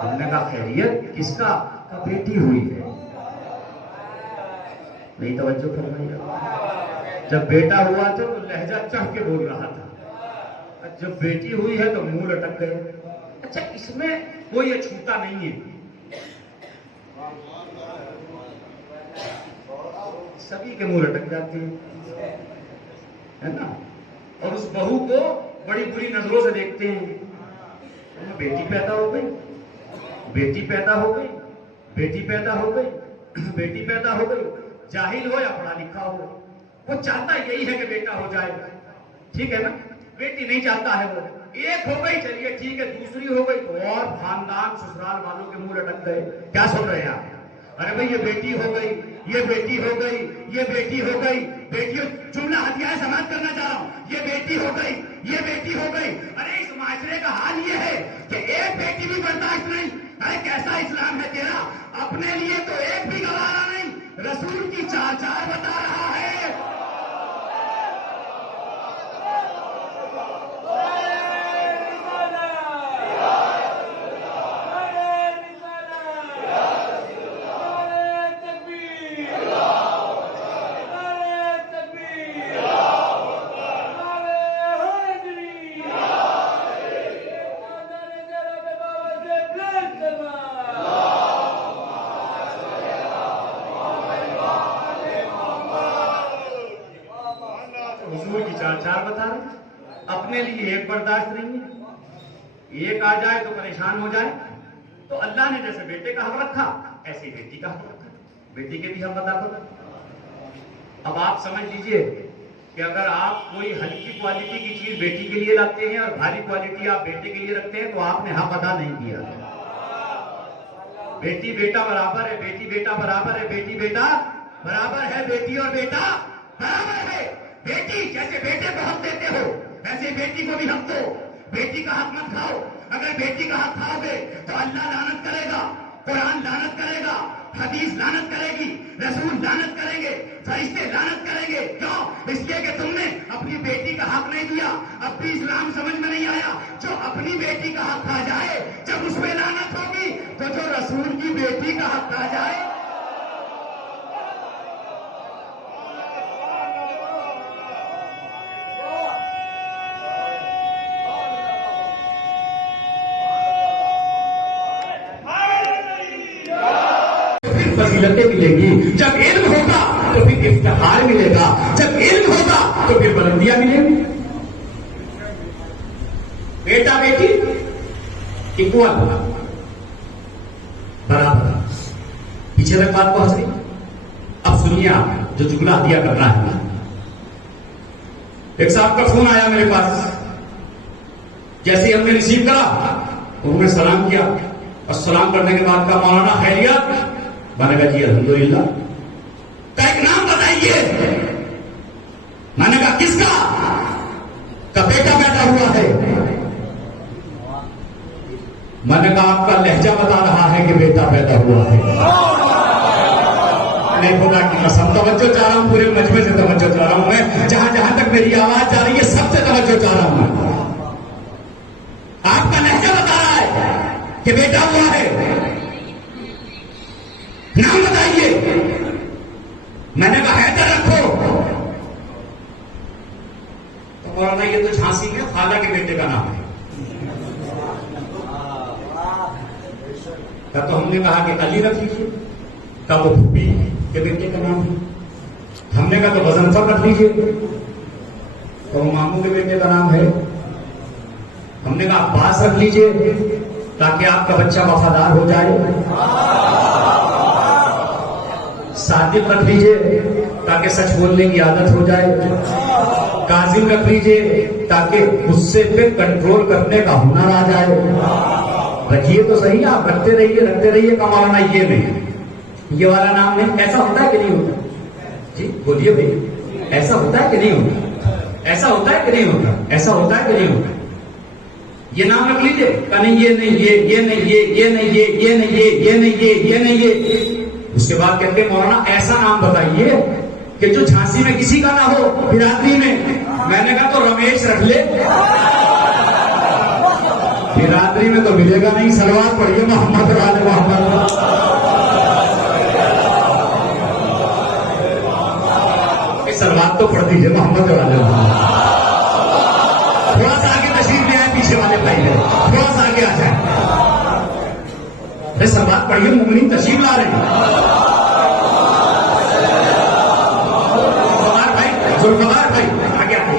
हमने कहा खैरियत किसका? का बेटी हुई है। नहीं तवज्जो फरमाइएगा। जब बेटा हुआ था तो लहजा चढ़ के बोल रहा था, जब बेटी हुई है तो मुंह लटक गए। अच्छा इसमें कोई अछूता नहीं है, सभी के मुंह लटक जाते हैं, है ना? और उस बहू को बड़ी बुरी नजरों से देखते हैं। बेटी पैदा हो गई, बेटी पैदा हो गई, बेटी पैदा हो गई, बेटी पैदा हो गई, जाहिल हो या पढ़ा लिखा हो, वो चाहता यही है कि बेटा हो जाए, ठीक है ना। बेटी नहीं चाहता है वो, एक हो गई चलिए ठीक है, दूसरी हो गई तो और खानदान ससुराल वालों के मुंह लटक गए। क्या सुन रहे हैं आप? अरे भाई ये बेटी हो गई, ये बेटी हो गई, ये बेटी हो गई, बेटियों जुमला हथियार समाप्त करना चाह रहा हूं, ये बेटी हो गई, ये बेटी हो गई। अरे इस माशरे का हाल ये है कि एक बेटी भी बर्दाश्त नहीं। अरे कैसा इस्लाम है तेरा, अपने लिए तो एक भी गवारा नहीं, रसूल की चार चार बता रहा है। चार बता रहे, अपने लिए एक बर्दाश्त नहीं है। एक आ जाए तो परेशान हो जाए। तो अल्लाह ने जैसे बेटे का हक रखा ऐसे बेटी का हक रखा, बेटी के भी हम बता दो। अब आप समझ लीजिए कि अगर आप कोई हल्की क्वालिटी की चीज बेटी के लिए लाते हैं और भारी क्वालिटी आप बेटे के लिए रखते हैं तो आपने हक अदा नहीं किया। बेटी बेटा बराबर है, बेटी बेटा बराबर है, बेटी बेटा बराबर है, बेटी और बेटा बराबर है। बेटी जैसे बेटे को हक देते हो वैसे बेटी को भी हक दो। बेटी का हक मत खाओ, अगर बेटी का हक खाओगे तो अल्लाह लानत करेगा, कुरान लानत करेगा, हदीस लानत करेगी, रसूल लानत करेंगे, फरिश्ते लानत करेंगे। क्यों? इसलिए कि तुमने अपनी बेटी का हक नहीं दिया। अब भी इस्लाम समझ में नहीं आया। जो अपनी बेटी का हक खा जाए जब उसमें लानत होगी तो जो रसूल की बेटी का हक खा जाए। फजीलतें मिलेगी। जब इल्म होगा तो फिर इफ्तिखार मिलेगा, जब इल्म होगा तो फिर बुलंदियां मिलेंगी। बेटा बेटी इक्वल बराबर। पीछे तक बात पहुंच रही। अब सुनिए आप जो जुगला दिया करना है। एक साहब का फोन आया मेरे पास, जैसे ही हमने रिसीव करा उन्होंने सलाम किया और सलाम करने के बाद का मौलाना खैरियत। मैंने कहा जी अल्हम्दुलिल्लाह। का एक नाम बताइए। मैंने कहा किसका? का बेटा पैदा हुआ है। मैंने कहा आपका लहजा बता रहा है कि बेटा पैदा हुआ है। नहीं खुदा की कसम तवज्जो चाह रहा हूं, पूरे मजमे से तवज्जो चाह रहा हूं मैं। जहां जहां तक मेरी आवाज जा रही है सबसे तवज्जो चाह रहा हूं मैं। आपका लहजा बता रहा है कि बेटा हुआ है। नाम बताइए। मैंने कहा हैदर रखो। तो मौलाना ये तो झांसी में खाला के बेटे का नाम है। तब तो हमने कहा कि अली रख लीजिए। तब वो भूपी के बेटे का नाम है। हमने कहा तो वजनफर रख लीजिए। तो वो मामू के बेटे का नाम है। हमने कहा अब्बास रख लीजिए ताकि आपका बच्चा वफादार हो जाए। सादिक रख लीजिए ताकि सच बोलने की आदत हो जाए। काजिम रख लीजिए ताकि गुस्से पे कंट्रोल करने का हुनर आ जाए। रखिए तो सही, आप रखते रहिए का मौलाना ये नहीं, ये वाला नाम नहीं। ऐसा होता है कि नहीं होता? जी बोलिए भाई, ऐसा होता है कि नहीं होता? ऐसा होता है कि नहीं होता? ऐसा होता है कि नहीं होता? ये नाम रख लीजिए का नहीं, ये नहीं, ये नहीं, ये नहीं, ये नहीं, ये नहीं, ये नहीं, ये। उसके बाद कहते हैं मौलाना ऐसा नाम बताइए कि जो झांसी में किसी का ना हो, बिरादरी में। मैंने कहा तो रमेश रख ले। बिरादरी में तो मिलेगा नहीं। सलवार पढ़िए मोहम्मद वाले मोहम्मद। सलवार तो पढ़ दीजिए मोहम्मद वाले। थोड़ा सा आगे तशरीफ ले आए पीछे वाले भाई है, थोड़ा सा आगे आ जाए। सलवार पढ़िए, मुमनीन तशरीफ ला रहे हैं। जुल्फकार भाई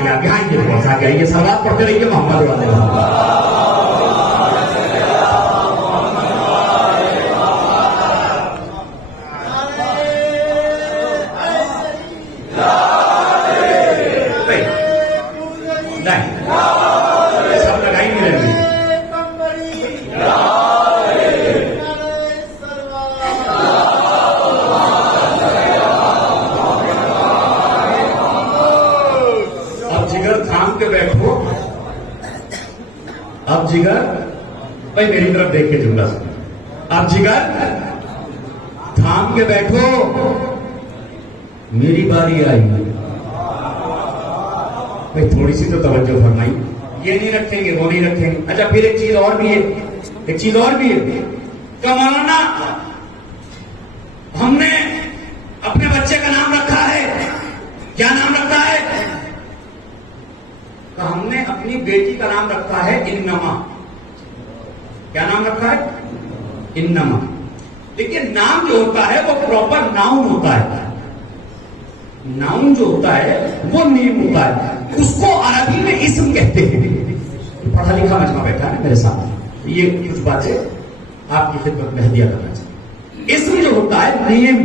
आगे आइए, बहुत आगे आइए। सलवार पढ़ते रहिए मोहम्मद वाले। अब जिगर भाई मेरी तरफ देख के जुमला सुनो। अब जिगर थाम के बैठो, मेरी बारी आई। भाई थोड़ी सी तो तवज्जो फरमाई। ये नहीं रखेंगे, वो नहीं रखेंगे। अच्छा फिर एक चीज और भी है, एक चीज और भी है। तो मौलाना हमने अपने बच्चे का नाम रखा है, क्या नाम रखा है? तो हमने अपनी बेटी का नाम रखा है इन्नमा। क्या नाम रखा है? इन्नमा। देखिए नाम जो होता है वो प्रॉपर नाउन होता है। नाउन जो होता है वो नेम होता है, उसको अरबी में इस्म कहते हैं। पढ़ा लिखा मजमा बैठा है मेरे साथ, ये कुछ बातें आपकी खिदमत में हदिया करना चाहिए। इस्म जो होता है नेम,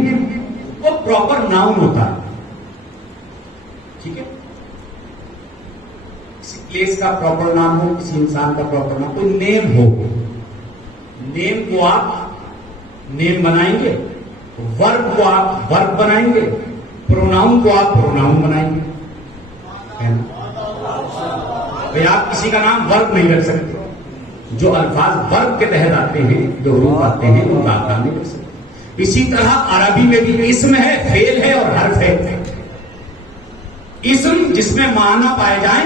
वो प्रॉपर नाउन होता है। ठीक है, किसी प्लेस का प्रॉपर नाम हो, किसी इंसान का प्रॉपर नाम, कोई नेम हो, नेम को आप नेम बनाएंगे, वर्ब को आप वर्ब बनाएंगे, प्रोनाउन को आप प्रोनाउन बनाएंगे, है ना? भाई आप किसी का नाम वर्ब नहीं रख सकते। जो अल्फाज वर्ब के तहत आते हैं, जो रूप आते हैं, उनका आप नाम नहीं रख सकते। इसी तरह अरबी में भी इस्म है, फेल है और हर्फ है। इस्म जिसमें माना पाए जाए,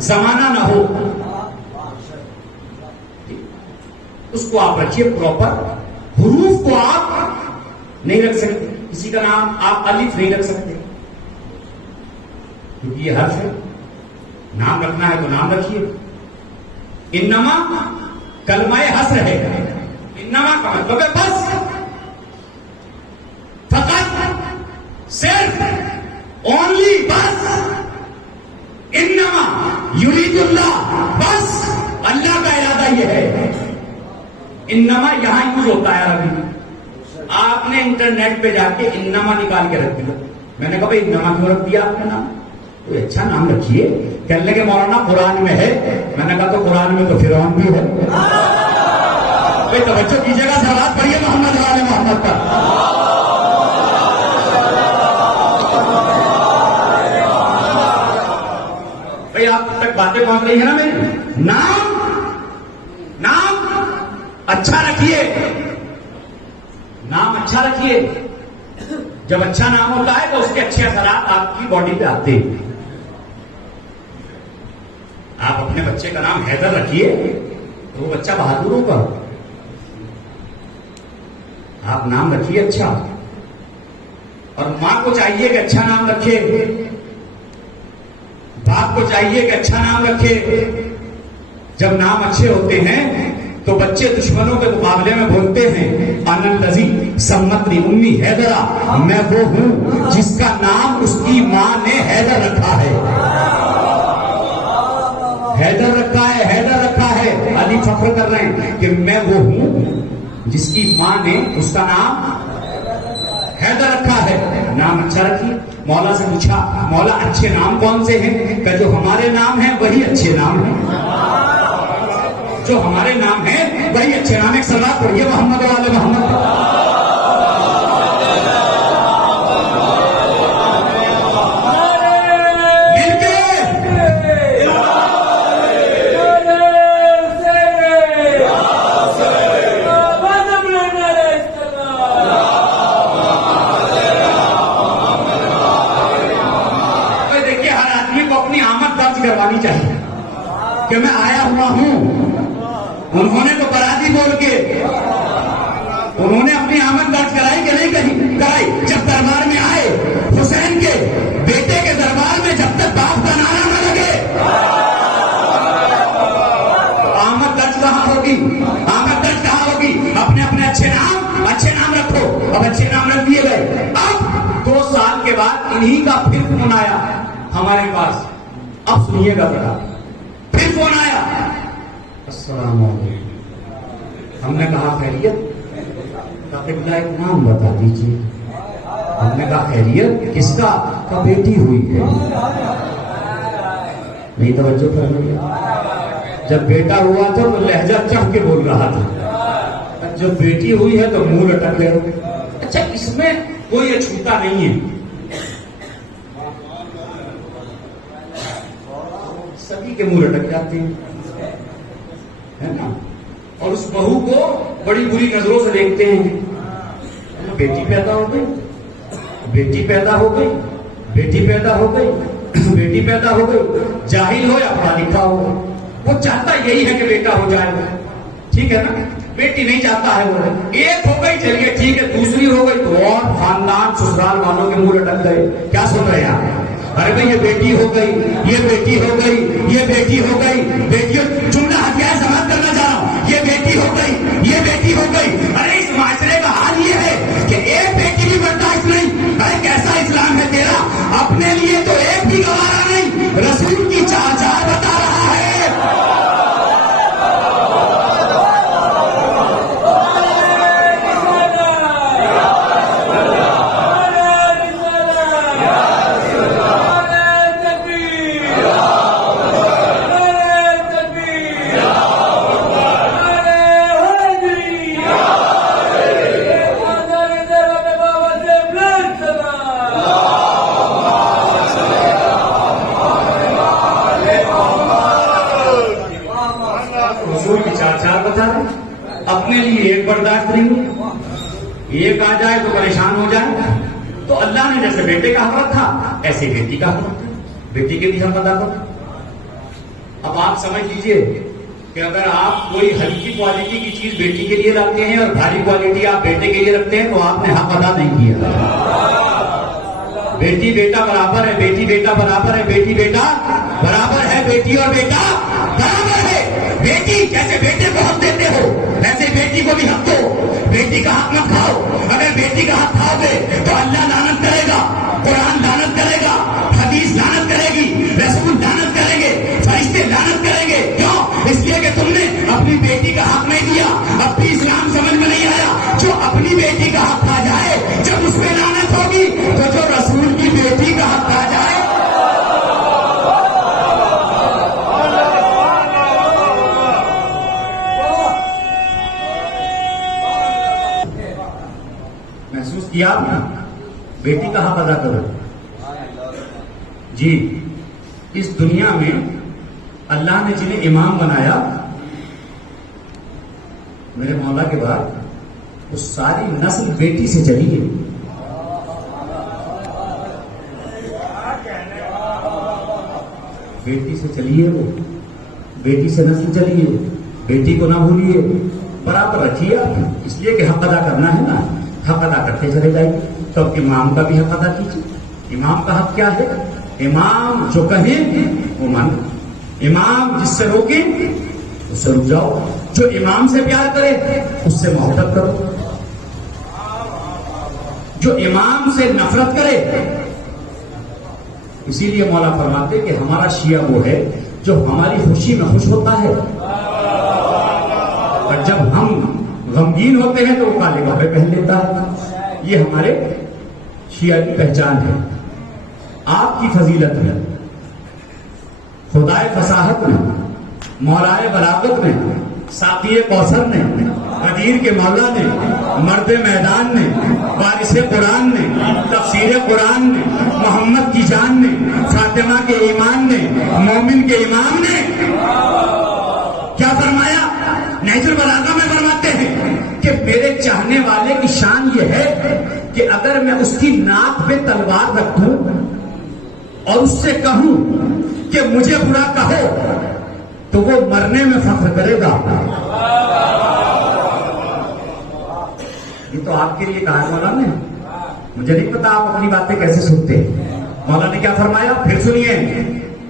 जमाना ना हो, उसको आप रखिए प्रॉपर। हुरूफ को आप नहीं रख सकते। किसी का नाम आप अलिफ नहीं रख सकते क्योंकि ये हर्फ है। नाम रखना है तो नाम रखिए। इन्नमा कलमाए हस्र है। इन्नमा का मतलब है बस, फकत, सिर्फ, ओनली, बस। इन्नमा युरीदुल्लाह, बस अल्लाह का इरादा यह है। इन्नमा यहां यूज होता है अरबी में। आपने इंटरनेट पे जाके इन्नमा निकाल के रख दिया। मैंने कहा भाई इन्नमा क्यों रख दिया आपने नाम? तो अच्छा नाम रखिए। कहने लगे मौलाना कुरान में है। मैंने कहा तो कुरान में तो फिरौन भी है। भाई तवज्जो कीजिएगा, सलात पढ़िए मोहम्मद वाले मोहम्मद पर। भाई आप तक बातें पहुंच रही है ना मेरी? नाम अच्छा रखिए, नाम अच्छा रखिए। जब अच्छा नाम होता है तो उसके अच्छे असरात आपकी बॉडी पे आते हैं। आप अपने बच्चे का नाम हैदर रखिए तो वो बच्चा बहादुर होगा। आप नाम रखिए अच्छा, और मां को चाहिए कि अच्छा नाम रखे, बाप को चाहिए कि अच्छा नाम रखे। जब नाम अच्छे होते हैं तो बच्चे दुश्मनों के मुकाबले में बोलते हैं, अनल्लज़ी सम्मतनी उम्मी हैदरा, मैं वो हूं जिसका नाम उसकी मां ने हैदर रखा है। हैदर रखा है, हैदर रखा है। अली फख्र कर रहे हैं कि मैं वो हूं जिसकी मां ने उसका नाम हैदर रखा है। नाम अच्छा रखिए। मौला से पूछा, मौला अच्छे नाम कौन से हैं? कि जो हमारे नाम हैं वही अच्छे नाम हैं। जो हमारे नाम है वही अच्छे नाम। एक सलात पढ़िए मोहम्मद वाले मोहम्मद। मिलके देखिए, हर आदमी को अपनी आमद दर्ज करवानी चाहिए कि मैं आया हुआ हूं। उन्होंने तो बराती बोल के उन्होंने अपनी आमद दर्ज कराई कि नहीं कहीं कराई? जब दरबार में आए, हुसैन के बेटे के दरबार में, जब तक बाप का नारा न लगे आमद दर्ज कहां होगी? आमद दर्ज कहां होगी? अपने अपने अच्छे नाम रखो। अब अच्छे नाम रख दिए गए। अब 2 साल के बाद इन्हीं का फिर फोन आया हमारे पास। अब सुनिएगा जरा, फिर फोन आया, अस्सलाम वालेकुम। हमने कहा खैरियत? कहते एक नाम बता दीजिए। हमने कहा खैरियत किसका? का बेटी हुई है। नहीं तवज्जो कर रही है। जब बेटा हुआ था तो लहजा चढ़ के बोल रहा था, जब बेटी हुई है तो मुंह लटक गया। अच्छा, इसमें कोई अछूता नहीं है। सभी के मुंह लटक जाते हैं। है ना, और उस बहू को बड़ी बुरी नजरों से देखते हैं। बेटी पैदा हो गई, बेटी पैदा हो गई, बेटी पैदा हो गई, बेटी पैदा हो गई, जाहिल हो या पढ़ा लिखा हो, वो चाहता यही है कि बेटा हो जाए, ठीक है ना। बेटी नहीं चाहता है वो। एक हो गई चलिए ठीक है, दूसरी हो गई तो और खानदान ससुराल वालों के मुंह लटक गए। क्या सुन रहे हैं आप? अरे भाई ये बेटी हो गई, ये बेटी हो गई, ये बेटी हो गई, बेटियों जुमला हथियार समाप्त करना चाह रहा हूं। ये बेटी हो गई, ये बेटी हो गई। अरे इस माशरे का हाल ये है कि एक बेटी भी बर्दाश्त नहीं। अरे कैसा इस्लाम है तेरा? अपने लिए तो एक भी गवारा नहीं, रसूल की चार चार बता रहा है। अपने लिए एक बर्दाश्त नहीं, एक आ जाए तो परेशान हो जाए। तो अल्लाह ने जैसे बेटे का हक रखा ऐसे बेटी का हक रखा, बेटी के भी हक अदा करो। अब आप समझ लीजिए कि अगर आप कोई हल्की क्वालिटी की चीज बेटी के लिए रखते हैं और भारी क्वालिटी आप बेटे के लिए रखते हैं तो आपने हक अदा नहीं किया। बेटी बेटा बराबर है, बेटी बेटा बराबर है, बेटी बेटा बराबर है, बेटी और बेटा बराबर है। बेटी जैसे बेटे को हक देते हो वैसे बेटी को भी हक दो। बेटी का हक मत खाओ। अगर बेटी का हक खाओगे तो अल्लाह लानत करेगा, कुरान लानत करेगा, हदीस लानत करेगी, रसूल लानत करेंगे, फरिश्ते लानत करेंगे। क्यों? इसलिए कि तुमने अपनी बेटी का हक नहीं दिया। अब भी इस्लाम समझ में नहीं आया। जो अपनी बेटी का हक खा जाए जब उसमें लानत होगी तो जो रसूल की बेटी का हक खा जाए। महसूस किया आपने? बेटी का हक अदा करो जी। इस दुनिया में अल्लाह ने जिन्हें इमाम बनाया मेरे मौला के बाद, वो सारी नस्ल बेटी से चली है। बेटी से चली है वो, बेटी से नस्ल चली है। बेटी को ना भूलिए, बराबर रखिए आप, इसलिए कि हक अदा करना है ना, हक अदा करते चले जाइए। तो इमाम का भी हक अदा कीजिए। इमाम का हक क्या है? इमाम जो कहे वो मानो, इमाम जिससे रोके उससे रुक जाओ, जो इमाम से प्यार करे उससे मोहब्बत करो, जो इमाम से नफरत करे। इसीलिए मौला फरमाते कि हमारा शिया वो है जो हमारी खुशी में खुश होता है और जब हम गमगीन होते हैं तो वो काले कपड़े पहन लेता है। ये हमारे शिया की पहचान है। आपकी फजीलत में, खुदाए फसाहत में, मौलाए बलागत में, साक़ी कौसर ने, कदीर के मौला ने, मर्द मैदान ने, वारिस कुरान ने, तफसीर कुरान ने, मोहम्मद की जान ने, फातिमा के ईमान ने, मोमिन के इमाम ने क्या फरमाया? नहजुल बलागा में फरमाते हैं कि मेरे चाहने वाले की शान यह है कि अगर मैं उसकी नाक पे तलवार रख दूं और उससे कहूं कि मुझे बुरा कहो तो वो मरने में फख्र करेगा। ये तो आपके लिए कहा मौला ने, मुझे नहीं पता आप अपनी बातें कैसे सुनते। मौला ने क्या फरमाया? फिर सुनिए,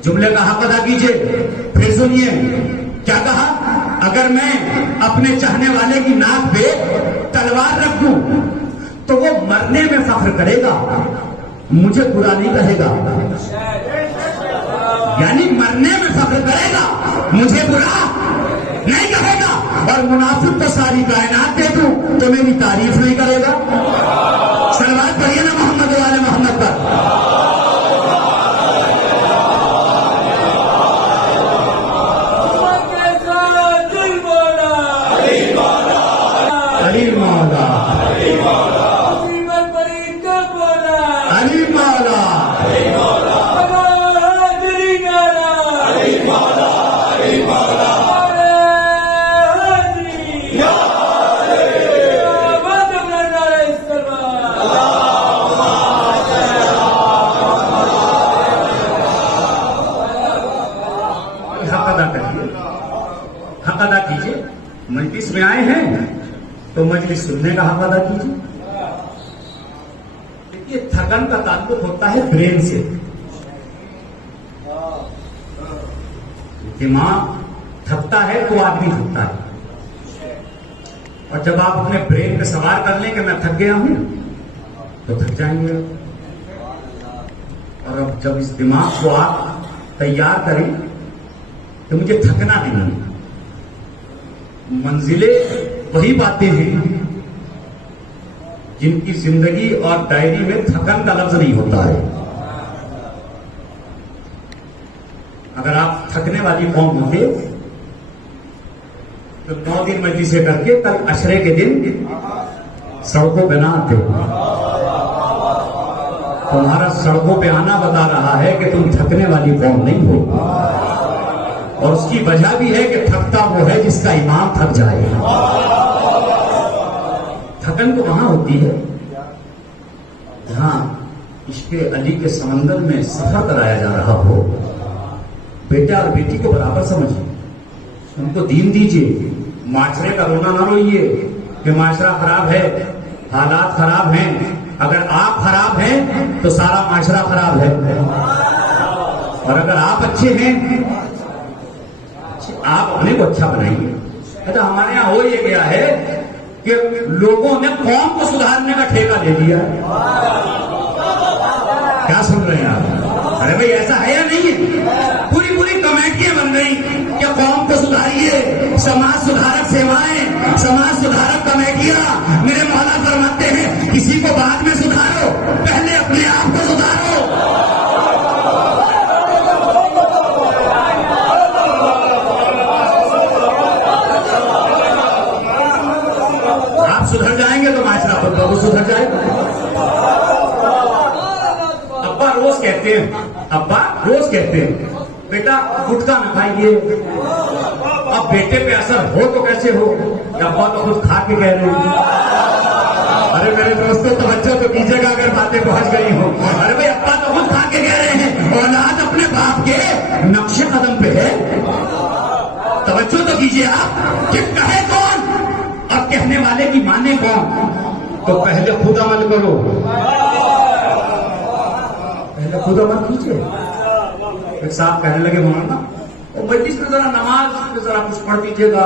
जुमले का हक अदा कीजिए। फिर सुनिए क्या कहा? अगर मैं अपने चाहने वाले की नाक पे तलवार रख दूं तो वो मरने में फख्र करेगा, मुझे बुरा नहीं कहेगा। यानी मरने में फख्र करेगा, मुझे बुरा नहीं कहेगा। और मुनाफिक को सारी कायनात दे दूं तो मेरी तारीफ नहीं करेगा। सलवात पढ़िए ना मोहम्मद वाले मोहम्मद पर। अली मौला, अली मौला, हक अदा कीजिए। मजलिस में आए हैं तो मजलिस सुनने का हक अदा कीजिए। देखिए, थकन का ताल्लुक होता है ब्रेन से। दिमाग थकता है तो आदमी थकता है, और जब आप अपने ब्रेन पे सवार कर लें कि मैं थक गया हूं तो थक जाएंगे। और अब जब इस दिमाग को आप तैयार करें तो मुझे थकना नहीं, मंजिलें वही बातें हैं जिनकी जिंदगी और डायरी में थकन का लफ्ज नहीं होता है। अगर आप थकने वाली कौम होते तो 9 दिन मजलिसें करके कल अशरे के दिन सड़कों पे ना आते। तुम्हारा सड़कों पे आना बता रहा है कि तुम थकने वाली कौम नहीं हो, और उसकी वजह भी है कि थकता वो है जिसका ईमान थक जाए। थकन तो वहां होती है जहां इश्क़े अली के समंदर में सफर कराया जा रहा हो। बेटा और बेटी को बराबर समझिए, उनको दीन दीजिए। माशरे का रोना ना रोइए कि माशरा खराब है, हालात खराब हैं। अगर आप खराब हैं तो सारा माशरा खराब है, और अगर आप अच्छे हैं आप अपने को अच्छा बनाइए। अच्छा, हमारे यहां हो ये गया है कि लोगों ने कौम को सुधारने का ठेका ले लिया। क्या सुन रहे हैं आप? अरे भाई, ऐसा है या नहीं है? पूरी पूरी कमेटियां बन गई कि कौम को सुधारिए, समाज सुधारक सेवाएं, समाज सुधारक कमेटियां। मेरे मौला फरमाते हैं किसी को बाद में सुधारो, पहले अपने आप को सुधारो। आप सुधर जाएंगे तो माशरा खुद ब खुद सुधर जाएगा। अब्बा रोज कहते हैं बेटा गुटखा न खाइए। अब बेटे पे असर हो तो कैसे हो, अब्बा तो खुद खा के कह रहे हैं। अरे मेरे दोस्तों, तो बच्चों तो कीजिएगा अगर बातें पहुंच गई हो। अरे भाई, अब्बा तो खुद खा के कह रहे हैं, औलाद अपने बाप के नक्शे कदम पे है। तवज्जो तो कीजिए आप कि कहे कौन और कहने वाले की माने कौन। तो पहले खुद अमल करो, खुद अमल कीजिए। एक साहब कहने लगे मौलाना, वो मजलिस में जरा नमाज में जरा कुछ पढ़ दीजिएगा।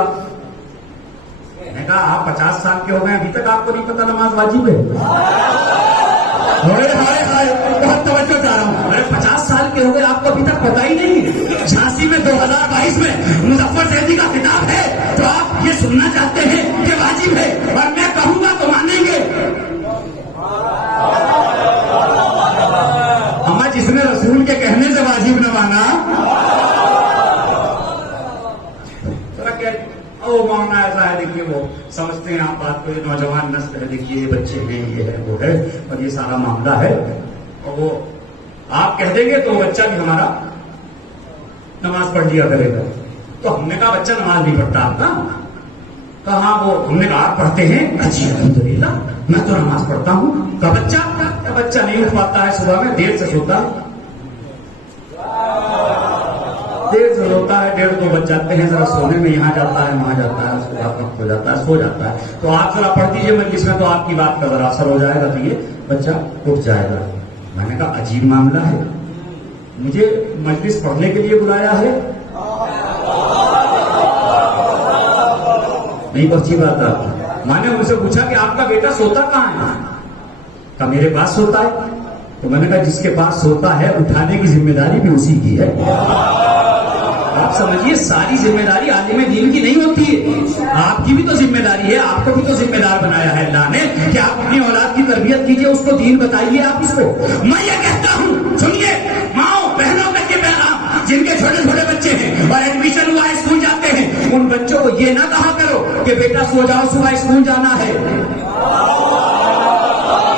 मैंने कहा आप 50 साल के हो गए, अभी तक आपको नहीं पता नमाज वाजिब है? हाय हाय, बहुत तवज्जो चाह रहा हूं। अरे 50 साल के हो गए, आपको अभी तक पता ही नहीं? झांसी में 2022 में मुजफ्फर जैदी का किताब है, तो आप ये सुनना चाहते हैं कि वाजिब है, और मैं कहूंगा तो मानेंगे? जिसने रसूल के कहने से वाजिब न माना, ओ माना ऐसा है। देखिए, वो समझते हैं आप बात को, ये नौजवान नस्ल है, देखिए ये बच्चे हैं, ये है वो है, और ये सारा मामला है। और वो आप कह देंगे तो बच्चा भी हमारा नमाज पढ़ लिया करेगा। तो हमने कहा बच्चा नमाज नहीं पढ़ता आपका? कहा वो, हमने कहा आप पढ़ते हैं? अच्छी अल्हम्दुलिल्लाह, मैं तो नमाज पढ़ता हूं। का बच्चा बच्चा नहीं उठ पाता है, सुबह में देर से सोता है, देर से सोता है, 1:30-2 बज जाते हैं, जरा सोने में यहाँ जाता है वहां जाता है, वक्त हो जाता है, सो जाता है। तो आप जरा पढ़ दीजिए मजलिस में, तो आपकी बात का जरा असर हो जाएगा, तो ये बच्चा उठ जाएगा। मैंने कहा अजीब मामला है, मुझे मजलिस पढ़ने के लिए बुलाया है? नहीं पहुंची बात आपकी। मैंने उनसे पूछा कि आपका बेटा सोता कहाँ है? का मेरे पास सोता है। तो मैंने कहा जिसके पास सोता है उठाने की जिम्मेदारी भी उसी की है। आप समझिए, सारी जिम्मेदारी आलिम दीन की नहीं होती है, आपकी भी तो जिम्मेदारी है। आपको भी तो जिम्मेदार बनाया है अल्लाह ने कि आप अपनी औलाद की तरबियत कीजिए, उसको दीन बताइए आप उसको। मैं ये कहता हूँ, सुनिए माओ बहनों तक के पैगाम, जिनके छोटे छोटे बच्चे हैं और एडमिशन हुआ है, स्कूल जाते हैं, उन बच्चों को ये ना कहा करो कि बेटा सो जाओ, सुबह स्कूल जाना है।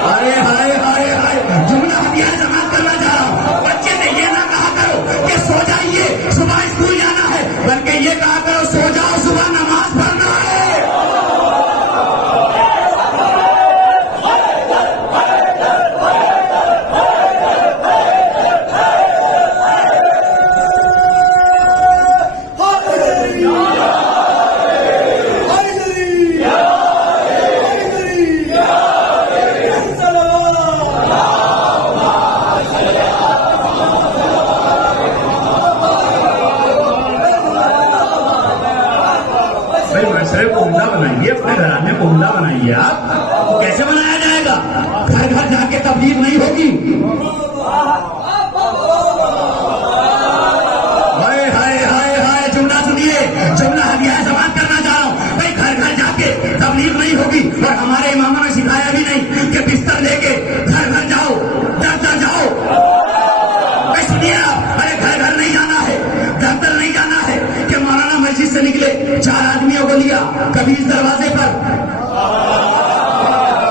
अरे हाय हाय हाय, जुमला हथियार जमा करना चाह रहा हूं। बच्चे से ये ना कहा करो कि सो जाइए, सुबह स्कूल जाना है, बल्कि ये कहा करो सो जाओ, सुबह नमाज पढ़ना है। ऐसे उमदा बनाइए, अपने घराने को उमदा बनाइए। आप कैसे बनाया जाएगा? घर घर जाके तबलीग नहीं होगी। हाय हाय हाय हाय, जुमला सुनिए, जुमला हदिया समाप्त करना चाह रहा हूं भाई। घर घर जाके तबलीग नहीं होगी, और हमारे इमामों ने सिखाया भी नहीं कि बिस्तर लेके घर घर जाओ, दफ्तर जाओ। भाई सुनिए आप, अरे घर घर नहीं जाना है, दफ्तर नहीं जाना है कि मौलाना मस्जिद से निकले, 4 आदमियों को लिया, कभी इस दरवाजे पर,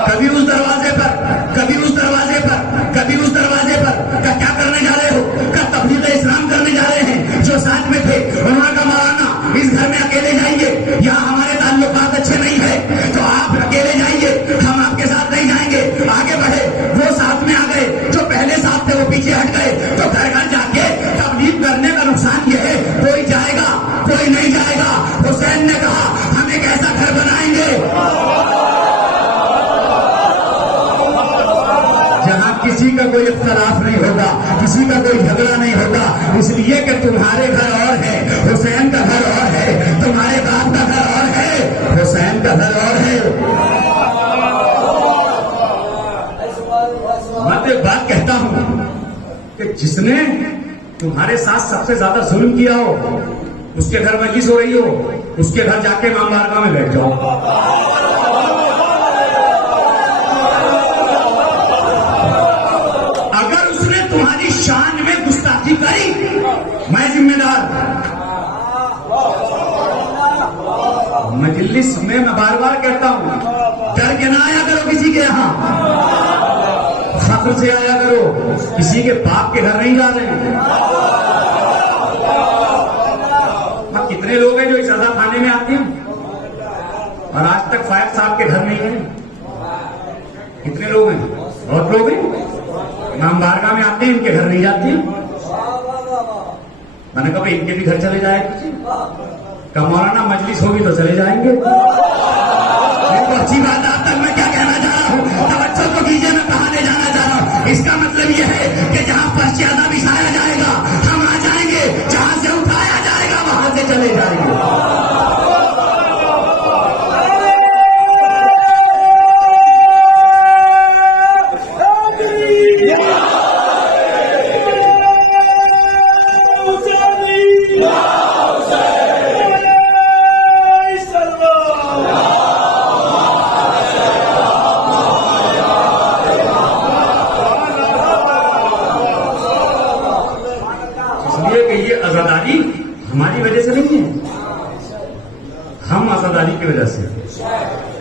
कभी उस दरवाजे पर, कभी उस दरवाजे पर, कभी उस दरवाजे पर। का क्या करने जा रहे हो? का तबलीग इस्लाम करने जा रहे हैं। जो साथ में थे उन्होंने कहा मौलाना इस घर में अकेले जाइए, यहाँ हमारे ताल्लुकात अच्छे नहीं है, तो आप अकेले जाइए, हम आपके साथ नहीं जाएंगे। आगे बढ़े, वो साथ में आ गए, जो पहले साथ थे वो पीछे हट गए। तो घर घर जाके तबलीग करने का नुकसान ये है, कोई जाएगा कोई नहीं जाएगा। हुसैन ने कहा हम एक ऐसा घर बनाएंगे जहां किसी का कोई इख्तलाफ नहीं होगा, किसी का कोई झगड़ा नहीं होगा, इसलिए कि तुम्हारे घर और है, हुसैन का घर और है, तुम्हारे बाप का घर और है, हुसैन का घर और है। मैं तो एक बात कहता हूं कि जिसने तुम्हारे साथ सबसे ज्यादा जुल्म किया हो, उसके घर मजलिस हो रही हो, उसके घर जाके इमाम बारगाह में बैठ जाओ। अगर उसने तुम्हारी शान में गुस्ताखी करी, मैं जिम्मेदार। मजलिस में मैं बार बार कहता हूं, डर के ना आया करो किसी के यहां, फख्र से आया करो, किसी के बाप के घर नहीं जा रहे हैं। कितने लोग हैं जो इस अज़ा खाने में आते हैं और आज तक फायद साहब के घर नहीं गए? कितने लोग हैं? बहुत लोग हैं। इमाम बारगाह में आते हैं, इनके घर नहीं जाते। मैंने कहा इनके भी घर चले जाए, कब मौलाना मजलिस होगी तो चले जाएंगे। तो अच्छी बात है। अब तक मैं क्या कहना चाह रहा हूं, तवज्जो तो कीजिए, मैं कहां ले जाना चाह रहा हूं। इसका मतलब यह है कि जहां फर्शियादा बिछाया जाएगा हम आ जाएंगे, जहां से उठाया जाएगा वहां से चले जाएंगे। हमारी वजह से नहीं है, हम आजादारी की वजह से।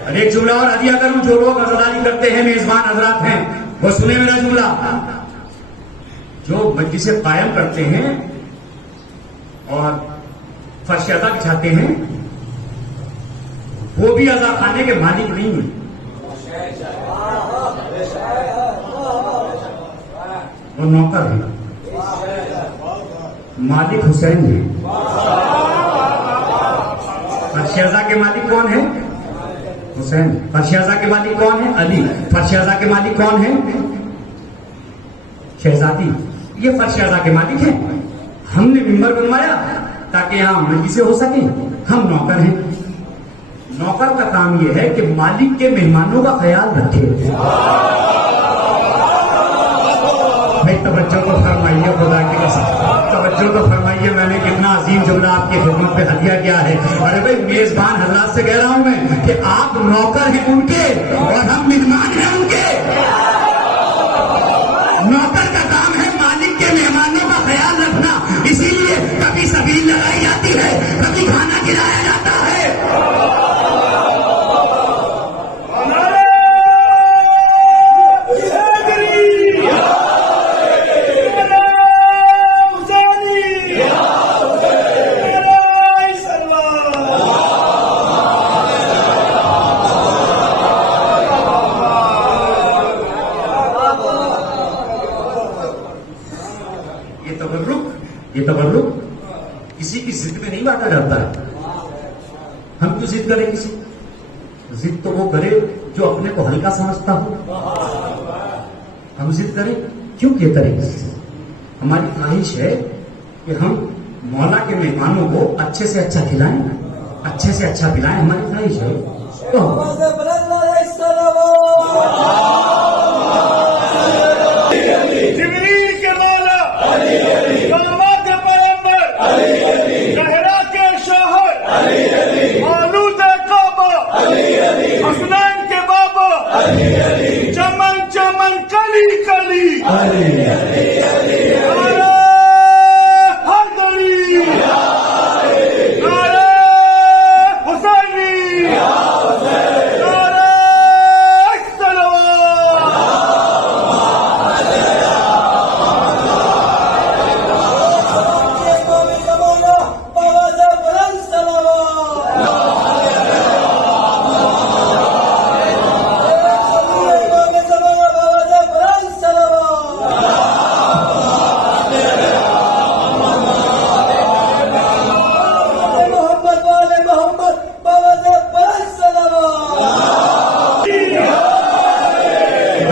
अरे एक जुमला और हदिया करूं, जो लोग आजादारी करते हैं, मेजबान हजरात हैं, वो सुने मेरा जुमला। जो मजलिसे कायम करते हैं और फर्शियादा बिछाते हैं, वो भी अज़ा खाने के मालिक नहीं है, वो नौकर है। मालिक हुसैन है। फर्शियाजा के मालिक कौन है? हुसैन। फर्शियाजा के मालिक कौन है? अली। फर्शियाजा के मालिक कौन है? शहजादी। ये फर्शियाजा के मालिक हैं। हमने मिंबर बनवाया ताकि यहां मजलिसें हो सके। हम नौकर हैं। नौकर का काम यह है कि मालिक के मेहमानों का ख्याल रखे। भाई तवज्जो तो फरमाइए, खुदा की कसम तवज्जो तो फरमाइए। मैंने कितना अजीम जुमला आपकी खिदमत पे हदिया किया है। अरे भाई मेजबान हजरात से कह रहा हूं मैं कि आप नौकर हैं उनके और हम मेहमान हैं उनके। नौकर का काम है मालिक के मेहमानों का ख्याल रखना, इसीलिए कभी सबील लगाई जाती है, कभी खाना खिलाया जाता है। ये तबर्रुक किसी की जिद में नहीं बांटा जाता है। हम क्यों जिद करें किसी? जिद तो वो करे जो अपने को हल्का समझता हो। हम जिद करें क्यों ये करें? हमारी ख्वाहिश है कि हम मौला के मेहमानों को अच्छे से अच्छा खिलाएं, अच्छे से अच्छा पिलाएं, हमारी ख्वाहिश है। तो जिब्रील के मौला, कलमात के पैगंबर, ज़हरा के शौहर, मौलूद काबा, हसनैन के बाबा, चमन चमन कली कली, नारे हैदरी, नारे हुसैनी, नारे सलवात।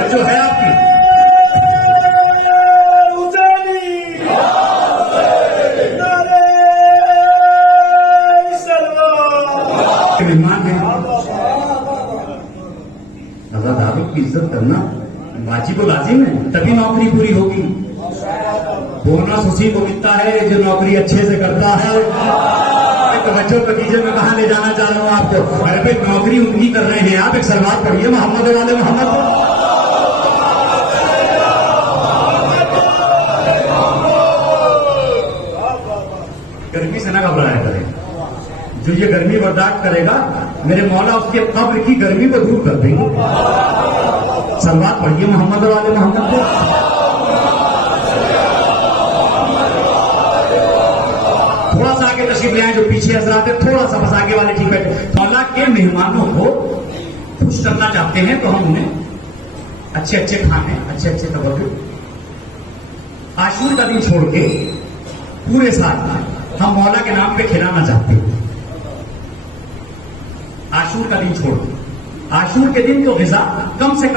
जो है आपकी मेहमान है, अजादारों की इज्जत करना वाजिब और लाजिम है, तभी नौकरी पूरी होगी। बोनस उसी को मिलता है जो नौकरी अच्छे से करता है। तो बच्चों नतीजे में कहाँ ले जाना चाह रहा हूँ आपको? अरे भाई नौकरी उनकी कर रहे हैं आप, एक सलवात पढ़िए मोहम्मद वाले मोहम्मद। गर्मी से ना घबराया करें, जो ये गर्मी बर्दाश्त करेगा मेरे मौला उसके कब्र की गर्मी को दूर कर देंगे। सलवात पढ़िए मोहम्मद वाले मोहम्मद को। थोड़ा सा आगे तशरीफ ले आए, जो पीछे हजरात है थोड़ा सा बस आगे वाले ठीक है। मौला के मेहमानों को खुश करना चाहते हैं तो हम उन्हें अच्छे अच्छे खाने, अच्छे अच्छे तबर्रुक, आशूर का दिन छोड़ के पूरे साल हम मौला के नाम पे खिलाना चाहते हैं। आशूर का दिन छोड़, आशूर के दिन तो ग़िज़ा कम से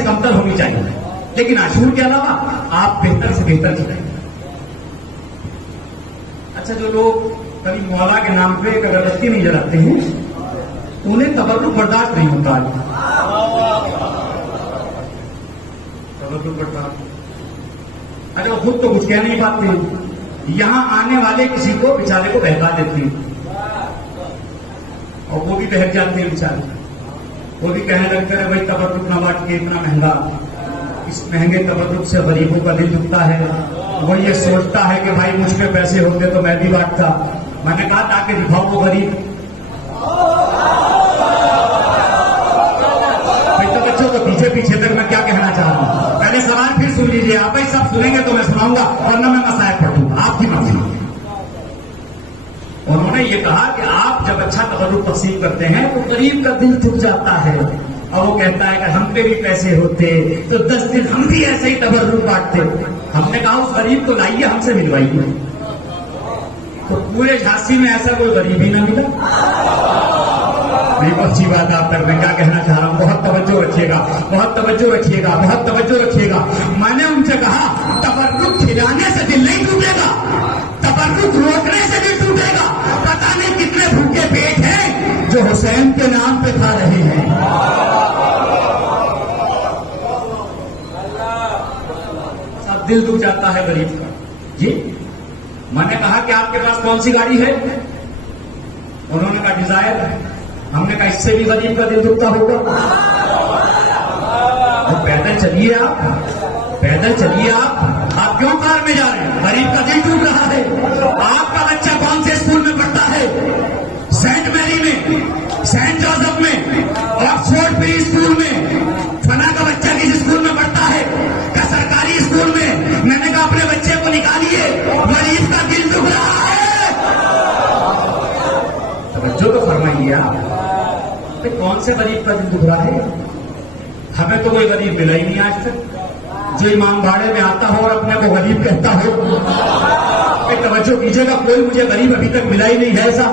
कमतर होनी चाहिए, लेकिन आशूर के अलावा आप बेहतर से बेहतर खिलाएं। अच्छा, जो लोग कभी मौला के नाम पे एक अगरबत्ती नहीं जलाते हैं उन्हें तबर्रुक बर्दाश्त नहीं होता। तबर्रुक बर्दाश्त, अरे वो खुद तो कुछ कह नहीं पाते, यहां आने वाले किसी को बेचारे को बहका देती है और वो भी बहक जाते हैं बेचारे। वो भी कहने लगते हैं भाई तबर्रुक ना बांट के इतना महंगा, इस महंगे तबर्रुक से गरीबों का दिल दुखता है। वो ये सोचता है कि भाई मुझ पे पैसे होते तो मैं भी बांटता। मैंने कहा ताकि दिखाओ वो गरीब। भाई तो बच्चों को पीछे पीछे तक मैं क्या कहना चाह रहा हूं, पहले सवाल फिर सुन लीजिए। आप भाई सब सुनेंगे तो मैं सुनाऊंगा, वरना मैं मसायब पढ़ूंगा, आपकी मर्जी। उन्होंने ये कहा कि आप जब अच्छा तबर्रुक तकसीम करते हैं तो गरीब का दिल टूट जाता है, और वो कहता है कि हम पे भी पैसे होते तो 10 दिन हम भी ऐसे ही तबर्रुक बांटते। हमने कहा उस गरीब को लाइए, हमसे मिलवाइए। तो पूरे झांसी में ऐसा कोई गरीब ही ना मिला। नहीं, अच्छी बात आप तक मैं क्या कहना चाह रहा हूं, बहुत तवज्जो रखिएगा, बहुत तवज्जो रखिएगा, बहुत तवज्जो रखिएगा। मैंने उनसे कहा तबर्रुक खिलाने से दिल नहीं टूटेगा, तबर्रुक रोकने से दिल टूटेगा। पता नहीं कितने भूखे पेट हैं जो हुसैन के नाम पे खा रहे हैं। सब दिल दुख जाता है गरीब का। जी, मैंने कहा कि आपके पास कौन सी गाड़ी है? उन्होंने कहा डिजायर। हमने कहा इससे भी गरीब का दिल दुखता होगा। तो पैदल चलिए आप, पैदल चलिए आप क्यों कार में जा रहे हैं? गरीब का दिल टूट रहा है। आपका बच्चा कौन से स्कूल में पढ़ता है? सेंट मैरी में, सेंट जोसेफ में, ऑक्सफोर्ड प्री स्कूल में। फना का बच्चा किस स्कूल में पढ़ता है? क्या सरकारी स्कूल में? मैंने कहा अपने बच्चे को निकालिए, गरीब का दिल दुख रहा है। तो बच्चों को फरमाइए आप, कौन से गरीब का दिल दुख रहा है? हमें तो कोई गरीब मिला ही नहीं आज तक जो इमाम बाड़े में आता हो और अपने को गरीब कहता हो। तवज्जो कीजिएगा, कोई मुझे गरीब अभी तक मिला ही नहीं है ऐसा,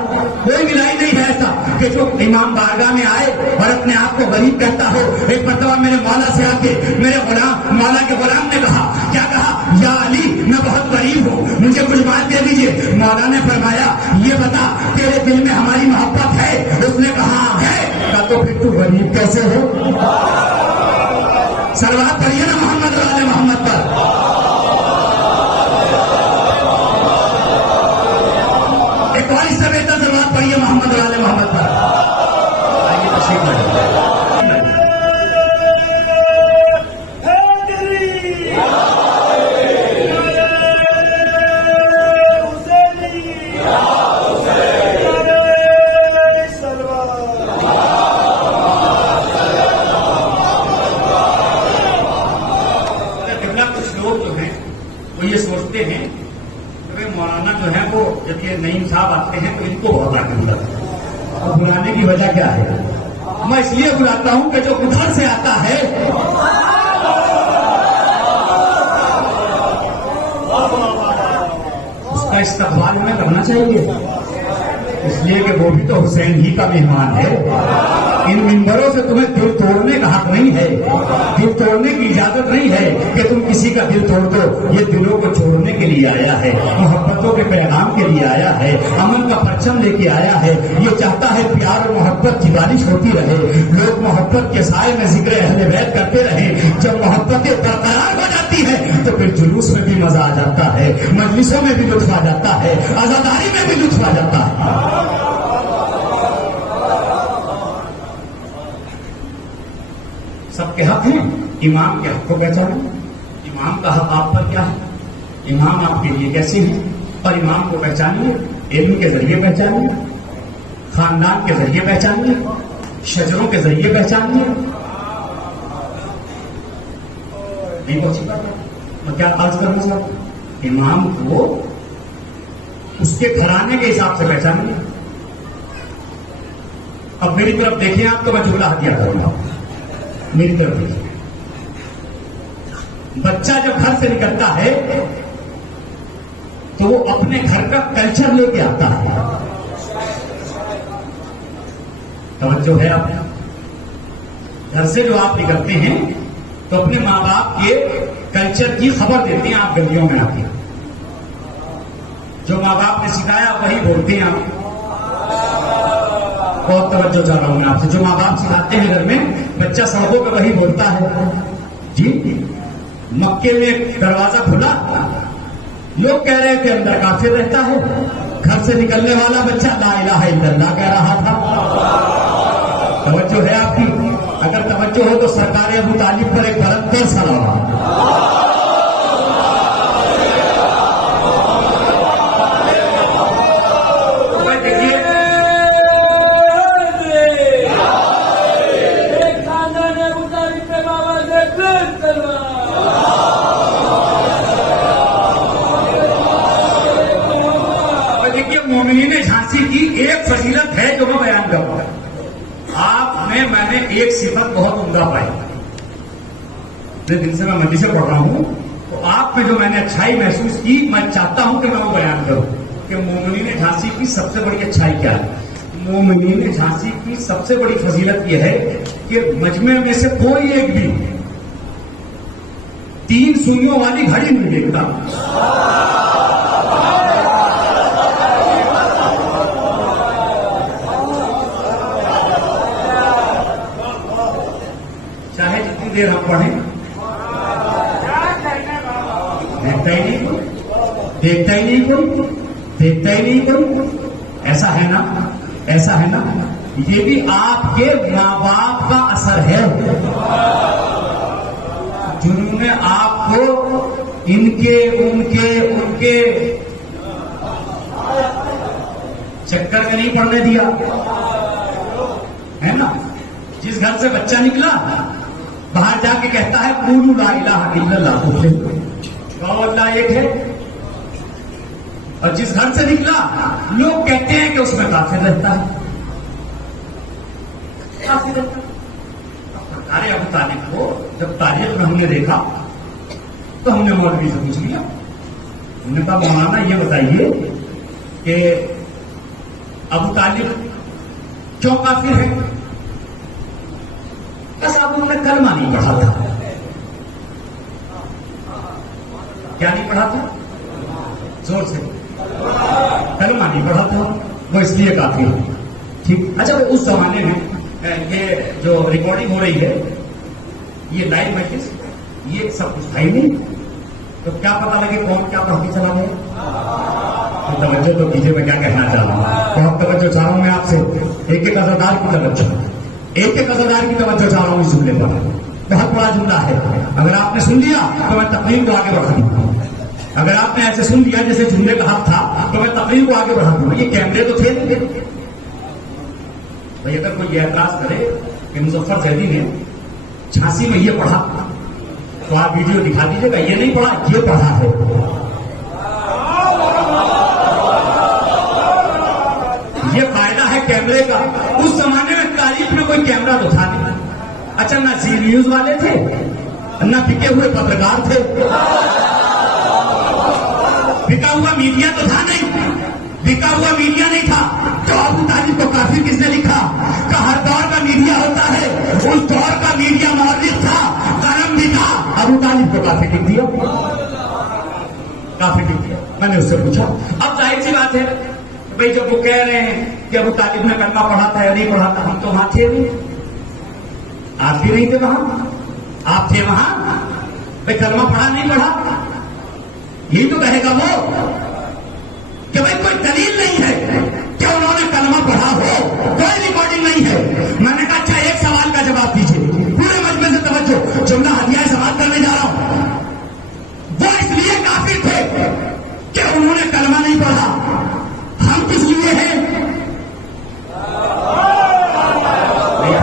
कोई मिला ही नहीं है ऐसा कि जो इमाम बारगाह में आए और अपने आप को गरीब कहता हो। एक मरतबा मेरे मौला से आके मेरे गुलाम, मौला के गुलाम ने कहा, क्या कहा? या अली मैं बहुत गरीब हूँ, मुझे कुछ बात दे दीजिए। मौला ने फरमाया, ये बता तेरे दिल में हमारी मोहब्बत है? उसने कहा है। कहा तो फिर तू गरीब कैसे हो? सलवात पढ़िए ना मोहम्मद वाले मोहम्मद पर। एक और इससे बेहतर सलवात पढ़िए मोहम्मद वाले मोहम्मद पर। आइए तशरीफ लाइए। कुछ लोग जो हैं वो ये सोचते हैं कि मौलाना जो है वो जब ये नईम साहब आते हैं तो इनको बहुत आनंद लगता है। और बुलाने की वजह क्या है? मैं इसलिए बुलाता हूं कि जो उधर से आता है उसका इस्तकबाल हमें करना चाहिए, इसलिए कि वो भी तो हुसैन ही का मेहमान है। इन मिंबरों से तुम्हें दिल तोड़ने का हक नहीं है, दिल तोड़ने की इजाजत नहीं है कि तुम किसी का दिल तोड़ दो। ये दिलों को छोड़ने के लिए आया है, मोहब्बतों के पैगाम के लिए आया है, अमन का परचम लेके आया है। ये चाहता है प्यार और मोहब्बत की बारिश होती रहे, लोग मोहब्बत के साए में जिक्र अहले बैत करते रहे। जब मोहब्बतें बरकरार हो जाती है तो फिर जुलूस में भी मजा आ जाता है, मजलिसों में भी लुत्फ आ जाता है, आजादारी में भी लुत्फ आ जाता है। सबके हक हैं, इमाम के हक को पहचानो। इमाम का हक आप पर क्या है, इमाम आपके लिए कैसे है, और इमाम को पहचानिए। इल्म के जरिए पहचानिए, खानदान के जरिए पहचानिए, शजरों के जरिए पहचानिए। नहीं पहुंची बात मैं क्या अर्ज करना चाहता हूं? इमाम को उसके घराने के हिसाब से पहचानिए। अब मेरी तरफ देखिए आप, तो मैं झूठा हथियार करूंगा। मेरी तरफ देखिए, बच्चा जब घर से निकलता है तो वो अपने घर का कल्चर लेके आता है। तवज्जो है आप? घर से जो आप निकलते हैं तो अपने माँ बाप के कल्चर की खबर देते हैं आप गलियों में आके। जो माँ बाप ने सिखाया वही बोलते हैं आप। बहुत तवज्जो चाह रहा हूं मैं आपसे। जो माँ बाप सिखाते हैं घर में, बच्चा सड़कों पर वही बोलता है। जी, मक्के में दरवाजा खुला, लोग कह रहे थे अंदर काफिर रहता है। घर से निकलने वाला बच्चा ला इलाहा इल्लल्लाह कह रहा था। तवज्जो है आपकी? अगर तवज्जो हो तो सरकार अबू तालिब पर एक बरकत सलाम। मोमिनीन झांसी की एक फजीलत है जो मैं बयान करूंगा। आप में मैंने एक सिफत बहुत उम्दा पाई। जिस दिन से मैं मदरसे पढ़ रहा हूं तो आप में जो मैंने अच्छाई महसूस की, मैं चाहता हूं कि मैं वो बयान करूं कि मोमिनीन झांसी की सबसे बड़ी अच्छाई क्या है। मोमिनीन झांसी की सबसे बड़ी फजीलत यह है कि मजमे में से कोई एक भी 3 सुइयों वाली घड़ी नहीं देखता। चाहे जितनी देर हम पढ़ें, देखता ही नहीं कोई, देखता ही नहीं कोई, देखता ही नहीं कोई। ऐसा है ना, ऐसा है ना? ये भी आपके माँ बाप का असर है, जिन्होंने आपको इनके उनके उनके चक्कर में नहीं पड़ने दिया, है ना? जिस घर से बच्चा निकला बाहर जाके कहता है कूलू ला इलाहा इल्लल्लाह, अल्लाह एक है। और जिस घर से निकला लोग कहते हैं कि उसमें काफिर रहता है, काफिर रहता है। सरकार अबू तालिब को जब तारीख में हमने देखा तो हमने मौलवी से पूछ लिया। हमने कहा मौलाना ये बताइए कि अबू तालिब क्यों काफिर है? बस आप उन्होंने कलमा नहीं पढ़ा था। क्या नहीं पढ़ा था? जोर से। कलमा नहीं पढ़ा था, वो इसलिए काफी है। ठीक। अच्छा भाई, उस जमाने में ये जो रिकॉर्डिंग हो रही है, ये लाइव मजलिस, ये सब कुछ था ही नहीं, तो क्या पता लगे कौन क्या पढ़ के चला गया। तो तवज्जो तो कीजिए, मैं क्या कहना चाह रहा हूँ। बहुत तवज्जो चाह रहा हूँ मैं आपसे, एक एक अज़रदार की तवज्जो, एक एक अज़रदार की तवज्जो चाह रहा हूँ इस जुमले पर। बहुत बड़ा जुमला है, अगर आपने सुन लिया तो मैं तकरीर को आगे बढ़ा दूंगा। अगर आपने ऐसे सुन लिया जैसे जुमले का हक था तो मैं तकरीर को आगे बढ़ा दूंगा। ये कैमरे तो थे नहीं भाई। अगर कोई एतराज करे कि मुजफ्फर जैदी ने झांसी में ये पढ़ा, तो आप वीडियो दिखा दीजिएगा। ये नहीं पढ़ा, ये पढ़ा है। ये फायदा है कैमरे का। उस जमाने में तारीख में कोई कैमरा तो था नहीं। अच्छा, ना जी न्यूज वाले थे, ना बिके हुए पत्रकार थे, बिका हुआ मीडिया तो था नहीं, बिका हुआ मीडिया नहीं था। तो अबू तालिब को काफिर किसने लिखा? का हर दौर का मीडिया होता है, उस दौर का मीडिया मौलिक था, कलम भी था, अबू तालिब को काफिर लिख दिया, काफिर लिख दिया। मैंने उससे पूछा, अब जाहिर सी बात है भाई, जब वो कह रहे हैं कि अबू तालिब ने कलमा पढ़ा था या नहीं पढ़ा था, हम तो वहां थे नहीं, आप भी नहीं थे वहां, आप थे वहां भाई, कलमा पढ़ा नहीं पढ़ा, यही तो कहेगा वो कि भाई कोई दलील नहीं है कि उन्होंने कलमा पढ़ा हो, कोई रिकॉर्डिंग नहीं है। मैंने कहा अच्छा, एक सवाल का जवाब दीजिए, पूरे मजमे से तवज्जो, जुमला हदिया सवाल करने जा रहा हूं। वो इसलिए काफिर थे कि उन्होंने कलमा नहीं पढ़ा, हम किस लिए हैं?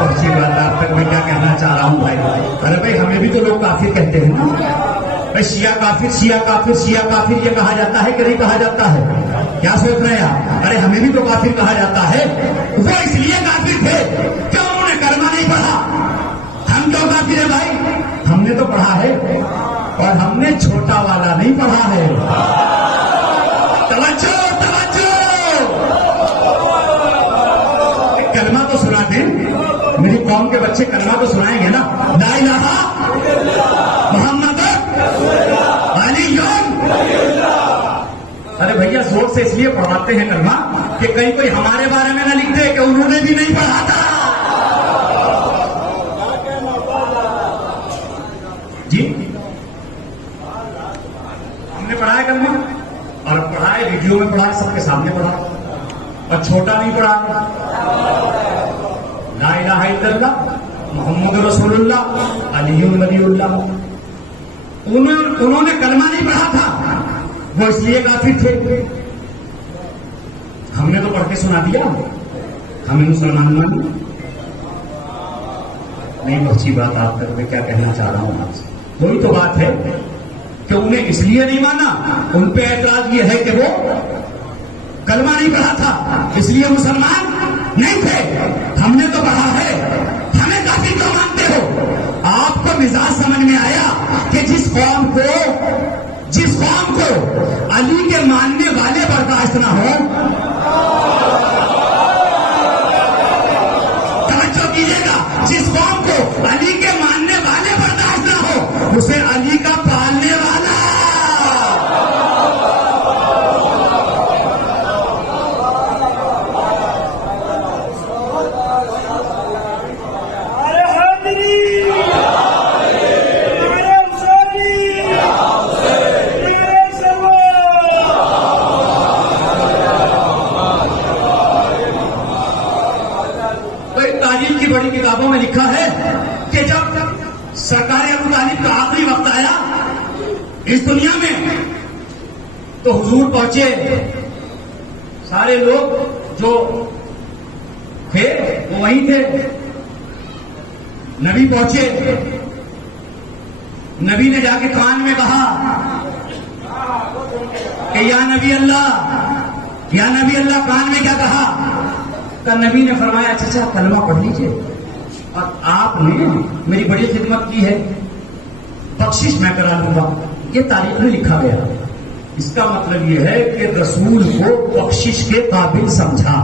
अच्छी बात है, आप तक मैं क्या कहना चाह रहा हूं भाई। अरे भाई, हमें भी तो लोग काफिर कहते हैं ना भाई। शिया काफिर, शिया काफिर, शिया काफिर, ये कहा जाता है कि नहीं कहा जाता है? क्या सोच रहे हैं आप? अरे हमें भी तो काफिर कहा जाता है। वो इसलिए काफिर थे कि उन्होंने कलमा नहीं पढ़ा। हम क्यों काफिर है भाई? हमने तो पढ़ा है, और हमने छोटा वाला नहीं पढ़ा है। तवज्जो, तवज्जो, कलमा तो सुना दें, मेरी कौम के बच्चे कलमा तो सुनाएंगे ना। ला इलाहा मोहम्मद अलीयुन। अरे भैया, जोर से इसलिए पढ़ाते हैं कलमा कि कहीं कोई हमारे बारे में ना लिख दे कि उन्होंने भी नहीं पढ़ा था। जी, हमने पढ़ा है कलमा, और पढ़ा है, वीडियो में पढ़ा है, सबके सामने पढ़ा, और छोटा नहीं पढ़ा। ला इलाहा इल्लल्लाह मोहम्मद रसूलुल्लाह अलीयुन वलीउल्लाह। उन्होंने कलमा नहीं पढ़ा था, वो इसलिए काफिर थे। हमने तो पढ़ के सुना दिया, हमें मुसलमान माने नहीं। तो अच्छी बात आप तक मैं क्या कहना चाह रहा हूं आपसे, वही तो बात है कि उन्हें इसलिए नहीं माना, उन पे ऐतराज ये है कि वो कलमा नहीं पढ़ा था, इसलिए मुसलमान नहीं थे। हमने तो पढ़ा है, हमें काफिर क्यों मानते हो? आपको मिजाज समझ में आया कि जिस कौम को अली के मानने वाले बर्दाश्त ना हो, तवज्जो कीजिएगा, जिस कौम को अली के मानने वाले बर्दाश्त ना हो, उसे अली का पालने वाला। बड़ी किताबों में लिखा है कि जब सरकार अबू तालिब का आखिरी वक्त आया इस दुनिया में, तो हुजूर पहुंचे, सारे लोग जो थे वो वहीं थे। नबी पहुंचे, नबी ने जाके कान में कहा कि या नबी अल्लाह, या नबी अल्लाह। कान में क्या कहा? तो नबी ने फरमाया अच्छा कलमा पढ़ लीजिए, और आपने मेरी बड़ी खिदमत की है, बख्शिश मैं करा लूंगा। ये तारीख में लिखा गया। इसका मतलब ये है कि रसूल को बख्शिश के काबिल समझा।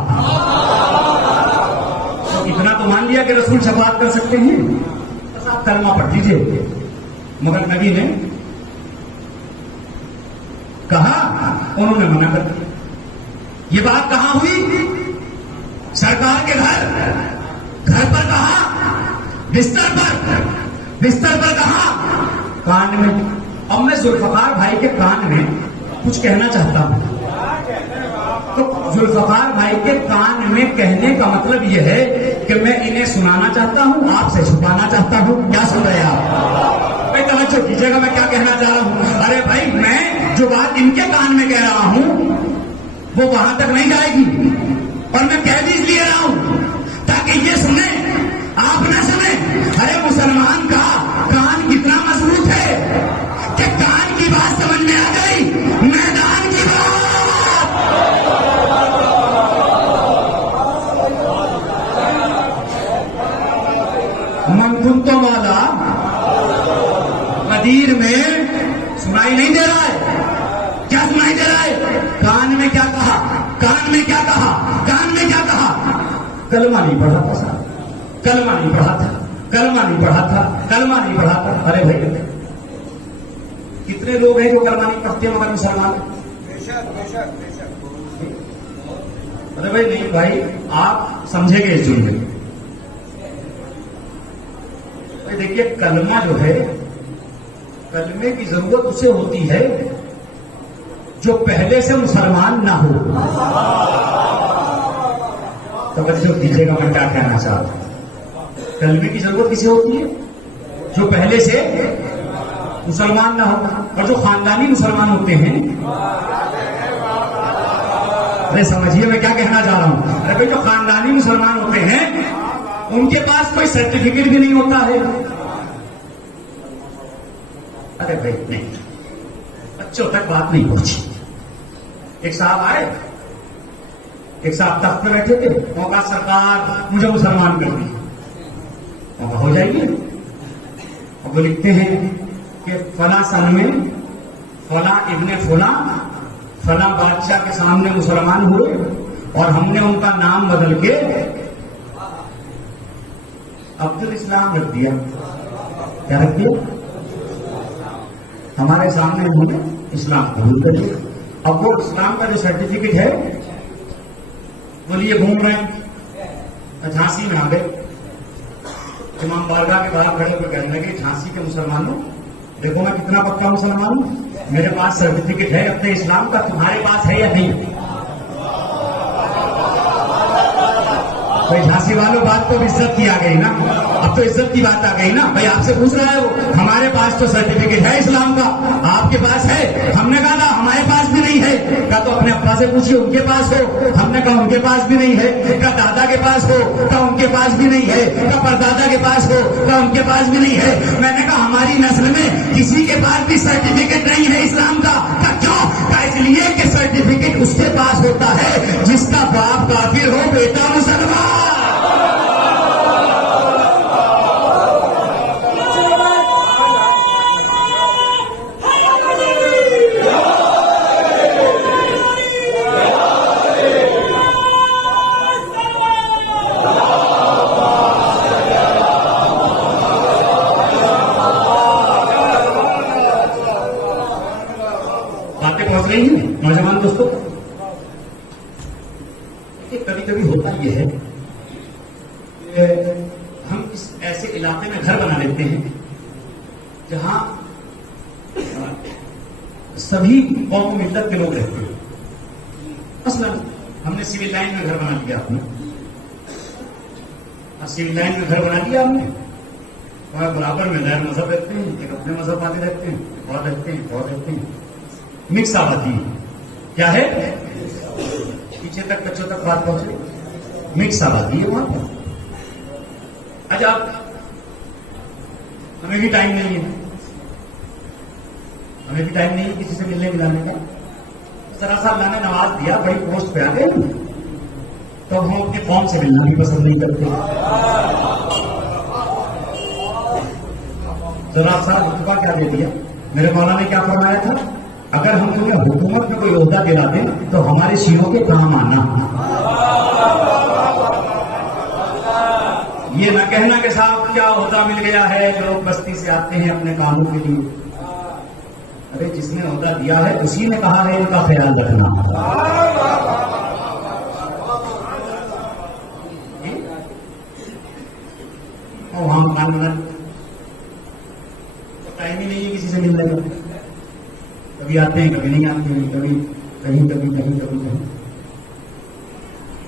तो इतना तो मान लिया कि रसूल शफाअत कर सकते हैं, बस आप कलमा पढ़ लीजिए। मगर नबी ने कहा, उन्होंने मना कर दिया। ये बात कहां हुई? सरकार के घर पर कहा, बिस्तर पर कहा, कान में। अब मैं जुल्फकार भाई के कान में कुछ कहना चाहता हूं। तो जुल्फकार भाई के कान में कहने का मतलब यह है कि मैं इन्हें सुनाना चाहता हूं, आपसे छुपाना चाहता हूं। क्या सुन रहे हैं आप? भाई तवज्जो कीजिएगा, मैं क्या कहना चाह रहा हूं। अरे भाई, मैं जो बात इनके कान में कह रहा हूं वो वहां तक नहीं जाएगी, और मैं कह भी इसलिए रहा हूं ताकि ये सुने, आप ना सुने। अरे मुसलमान का कान कितना मजबूत है कि कान की बात समझ में आ गई, मैदान की बात। मनकुन तो वाला मदीर में सुनाई नहीं दे रहा है। क्या सुनाई दे रहा है? कान में क्या कहा, कान में क्या कहा, कान में क्या कहा? कलमा नहीं पढ़ा था साहब, कलमा नहीं पढ़ा था, कलमा नहीं पढ़ा था, कलमा नहीं पढ़ा था। अरे भाई, कितने लोग हैं जो कलमा नहीं पढ़ते मगर मुसलमान? अरे भाई नहीं भाई, आप समझेंगे इस जुम्मे। भाई देखिए, कलमा जो है, कलमे की जरूरत उसे होती है जो पहले से मुसलमान ना हो। तवज्जो दीजिएगा, मैं क्या कहना चाहता हूं। कलमे की जरूरत किसे होती है? जो पहले से मुसलमान ना हो। और जो खानदानी मुसलमान होते हैं, अरे समझिए मैं क्या कहना चाह रहा हूं। अरे भाई, जो खानदानी मुसलमान होते हैं उनके पास कोई सर्टिफिकेट भी नहीं होता है। अरे भाई नहीं, बच्चों तक बात नहीं पहुंची। एक साहब आए, एक साहब तख्त पे बैठे थे, वो कहा सरकार मुझे मुसलमान कर दी। हो जाएगी। और वो लिखते हैं कि फला सन में फला इब्ने फला बादशाह के सामने मुसलमान हुए और हमने उनका नाम बदल के अब्दुल इस्लाम रख दिया। क्या रख दिया? हमारे सामने उन्होंने इस्लाम कबूल कर लिया। अब वो इस्लाम का जो सर्टिफिकेट है वो लिए घूम रहे हैं। झांसी में आ गए, इमाम बारगाह के बाहर खड़े होकर कहने लगे, झांसी के मुसलमानों देखो मैं कितना पक्का मुसलमान हूं, मेरे पास सर्टिफिकेट है अपने इस्लाम का, तुम्हारे पास है या नहीं? भाई झांसी वालों, बात तो इज्जत की आ गई ना, अब तो इज्जत की बात आ गई ना। भाई आपसे पूछ रहा है वो, हमारे पास तो सर्टिफिकेट है इस्लाम का, आपके पास है? हमने कहा ना हमारे पास भी नहीं है। कहा तो अपने अब्बा से पूछिए उनके पास हो। हमने कहा उनके पास भी नहीं है। कहा दादा के पास हो? कहा उनके पास भी नहीं है। कहा परदादा के पास हो? कहा उनके पास भी नहीं है। मैंने कहा हमारी नस्ल में किसी के पास भी सर्टिफिकेट नहीं है इस्लाम का। कहा क्यों? कहा इसलिए कि सर्टिफिकेट उसके पास होता है जिसका बाप काफिर हो, बेटा मुसलमान। नौजवान दोस्तों, कभी कभी होता यह है कि हम इस ऐसे इलाके में घर बना लेते हैं जहां सभी कौम मिल्लत के लोग रहते हैं। मसलन हमने सिविल लाइन में घर बना लिया, आपने सिविल लाइन में घर बना लिया हमने, और बराबर में गैर मजहब रहते हैं, एक अपने मजहब वाले रहते हैं, और रहते हैं, और रहते हैं, मिक्स आबादी है। क्या है? पीछे तक बच्चों तक बात पहुंचे, मिक्स आबादी है वहां पर। अच्छा, हमें भी टाइम नहीं है, हमें भी टाइम नहीं है किसी से मिलने मिलाने का। जरा सा अल्लाह ने नवाज दिया, बड़ी पोस्ट पे आ गए, तो हम अपने कौम से मिलना भी पसंद नहीं करते। जरा सा रुतबा क्या दे दिया, मेरे मौला ने क्या फरमाया था, अगर हम उन्हें हुकूमत में कोई ओहदा दिला दें तो हमारे शीरों के काम आना। ये न कहना कि साहब क्या ओहदा मिल गया है, लोग बस्ती से आते हैं अपने कामों के लिए। अरे जिसने ओहदा दिया है उसी ने कहा है इनका ख्याल रखना। और हम मकान तो टाइम ही नहीं है किसी से मिलने का, कभी आते हैं कभी नहीं आते हैं, कभी कहीं कभी कहीं कभी कहीं।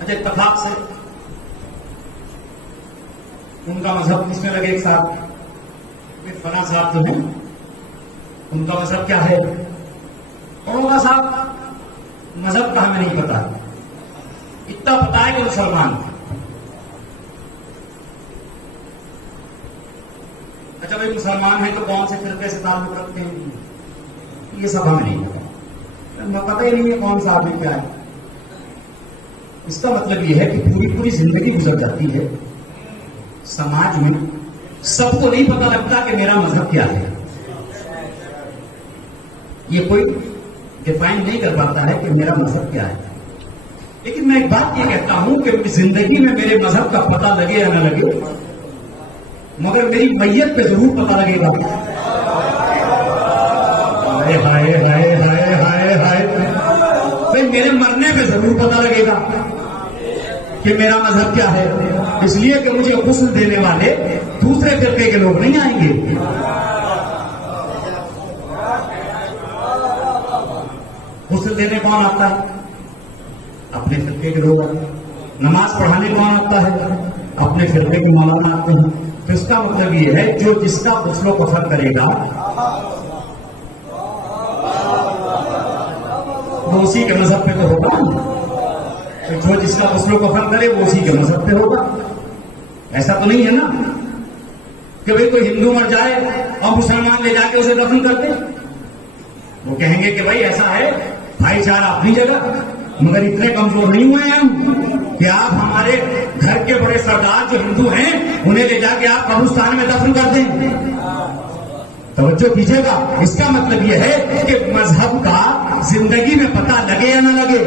अच्छा, इत्तेफाक से उनका मजहब किसमें लगे एक साथ, फला साहब जो है उनका मजहब क्या है, और साहब मजहब का हमें नहीं पता, इतना पता है कि मुसलमान। अच्छा भाई मुसलमान है तो कौन से फिरके से ताल्लुक रखते हैं, ये सब हमें नहीं पता, पता ही नहीं है कौन सा आदमी क्या है। इसका मतलब यह है कि पूरी पूरी जिंदगी गुजर जाती है समाज में, सबको नहीं पता लगता कि मेरा मजहब क्या है। ये कोई डिफाइन नहीं कर पाता है कि मेरा मजहब क्या है। लेकिन मैं एक बात ये कहता हूं कि जिंदगी में मेरे मजहब का पता लगे या न लगे, मगर मेरी मैयत पे जरूर पता लगेगा। हाय हाय हाय हाय हाय हाय, भाई मेरे मरने पे जरूर पता लगेगा कि मेरा मजहब क्या है, इसलिए कि मुझे गुस्ल देने वाले दूसरे फिरके के लोग नहीं आएंगे। गुस्ल देने कौन आता है, अपने फिरके के लोग आते हैं। नमाज पढ़ाने कौन आता है, अपने फिरके के मौलाना आते हैं। तो इसका मतलब ये है जो जिसका गुस्लो कफन करेगा वो उसी के मजहब पे तो होगा, तो जो जिसका गुस्लो कफन करे वो उसी के मजहब पे होगा। ऐसा तो नहीं है ना कि भाई कोई हिंदू मर जाए और मुसलमान ले जाके उसे दफन करते। वो कहेंगे कि भाई ऐसा है, भाईचारा अपनी जगह, मगर इतने कमजोर नहीं हुए हैं हम कि आप हमारे घर के बड़े सरदार जो हिंदू हैं उन्हें ले जाके आप कब्रिस्तान में दफन कर दें। तवज्जो कीजिएगा, इसका मतलब यह है कि मजहब का जिंदगी में पता लगे या न लगे,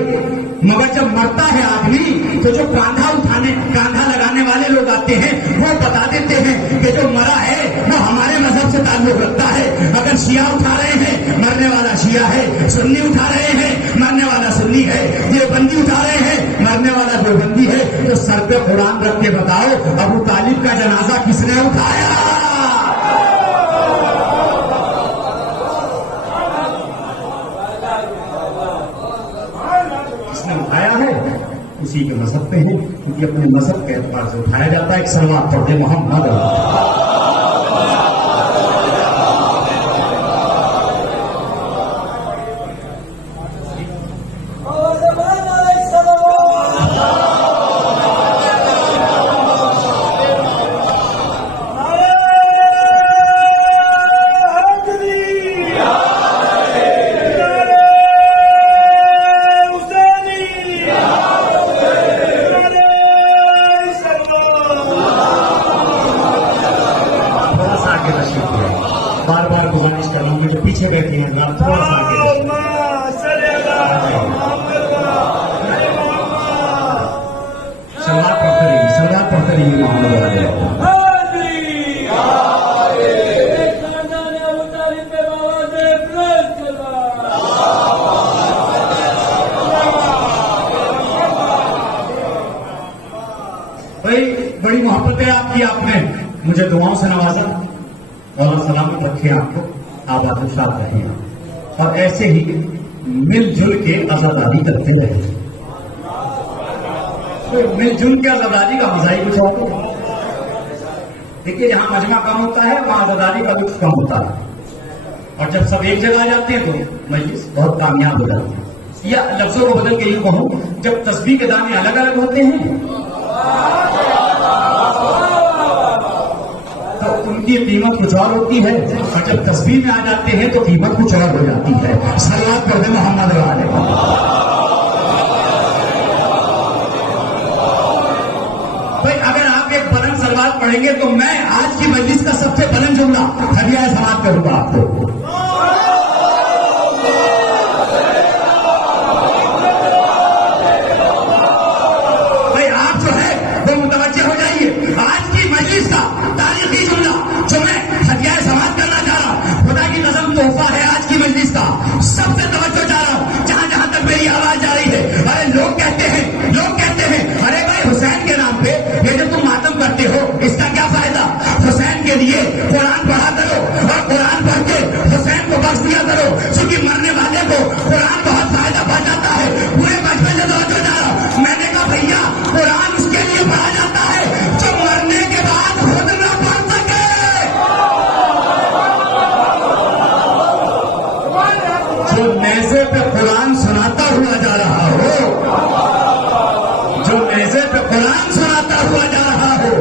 मगर जब मरता है आदमी तो जो कांधा लगाने वाले लोग आते हैं वो बता देते हैं कि जो मरा है वो हमारे मजहब से ताल्लुक रखता है। अगर शिया उठा रहे हैं मरने वाला शिया है, सुन्नी उठा रहे हैं मरने वाला सुन्नी है, देवबंदी उठा रहे हैं मरने वाला देवबंदी है। तो सर पे कुरान रख के बताओ अबू तालिब का जनाजा किसने उठाया? उठाया है उसी के मजहब पे है, क्योंकि अपने मजहब के एतबार से उठाया जाता है। एक सलवात पढ़ते मोहम्मद। बार बार गुजारिश कर रहा हूँ, जो पीछे बैठे हैं थोड़ा सा आगे सलवात पढ़ते रहिए मोहम्मद। भाई बड़ी मोहब्बत है आपकी, आपने मुझे दुआओं से नवाजा और सलामत रखे, आपको आबाद शाद रहे और ऐसे ही मिलजुल के आजादारी करते रहे। तो मिलजुल के आजादारी का मजा ही कुछ और है। देखिए जहां मजमा कम होता है वहां आजादारी का लुत्फ कम होता है, और जब सब एक जगह आ जाते हैं तो मजलिस बहुत कामयाब हो जाती है। या लफ्जों को बदल के यूं कहूं, जब तस्बीह के दाने अलग अलग होते हैं तो उनकी कीमत कुछ और होती है, और जब तस्बीह में आ जाते हैं तो कीमत कुछ और हो जाती है। सल्लल्लाहु अलैहि मोहम्मद वाले। भाई अगर आप एक बुलंद सलवात पढ़ेंगे तो मैं आज की मजलिस का सबसे बुलंद जुमला हदिया समाप्त करूंगा आपको। भाई आप जो है वो मुतवज्जे हो जाइए, आज की मजलिस का तारीखी जुमला जो मैं हदिया समाप्त करना चाह रहा हूं, खुदा की कसम तोहफा है आज की मजलिस का। कुरान सुनाता हुआ जा रहा हो।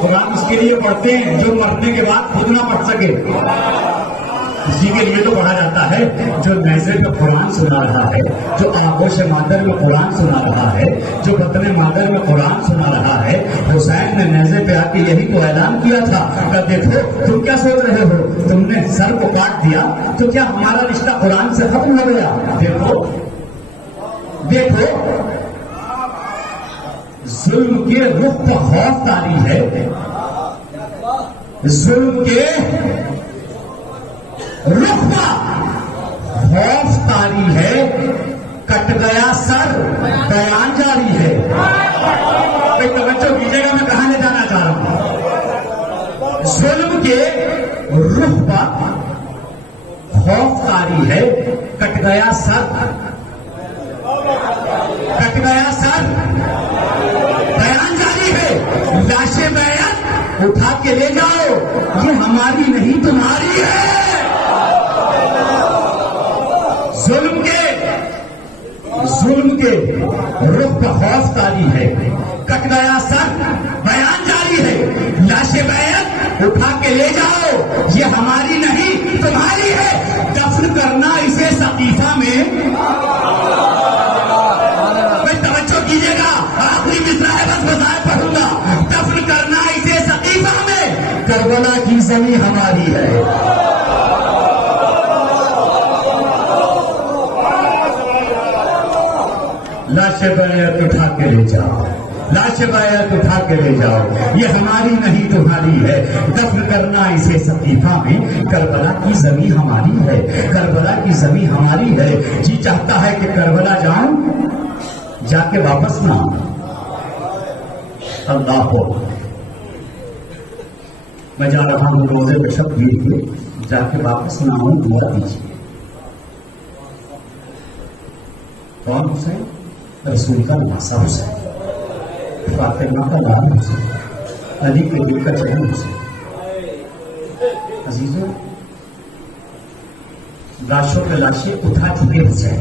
कुरान इसके लिए पढ़ते हैं जो मरने के बाद खुद ना पढ़ सके, इसी के लिए तो पढ़ा जाता है। जो नैज़े पे कुरान सुना रहा है, जो आगोश मादर में कुरान सुना रहा है, जो बतन मादर में कुरान सुना रहा है, हुसैन ने नैज़े पे आके यही तो ऐलान किया था कि देखो तुम क्या सोच रहे हो, तुमने सर को काट दिया तो क्या हमारा रिश्ता कुरान से खत्म हो गया? देखो देखो जुल्म के रुख पर खौफ तारी है, जुल्म के रुख पर खौफ तारी है, कट गया सर बयान जारी है। भाई तवज्जो कीजिएगा, मैं कहां ले जाना चाह रहा हूं। जुल्म के रुख पर खौफ तारी है, कट गया सर, कट गया सर बयान जारी है। लाशें बैत उठा के ले जाओ, ये हमारी नहीं तुम्हारी है। जुल्म के रुख पर खौफ तारी है, कट गया सर बयान जारी है। लाशें बैत उठा के ले जाओ, ये हमारी नहीं तुम्हारी है। दफन करना इसे सकीफा में, तवज्जो कीजिएगा, आखिरी मिसरा है, बस बताए पढ़ूंगा। दफन करना इसे सकीफा में, करबला की जमीन हमारी है। लाशे बैत उठा के ले जाओ, लाशे बैत उठा के ले जाओ, ये हमारी नहीं तुम्हारी है। दफन करना इसे सकीफा में, करबला की जमीन हमारी है, करबला की जमीन हमारी है। जी चाहता है कि करबला जाऊं, जाके वापस ना आऊं। अल्लाह हो, मैं जा रहा हूं रोजे पे शब्द के, जाके वापस ना आऊं, दुआ दीजिए। कौन हुसैन? रसूल का नासा हुसैन, फातिमा का लाल हुसैन, अली के दिल का चैन हुसैन। अजीजों, लाशों के लाशें उठा चुके हुसैन।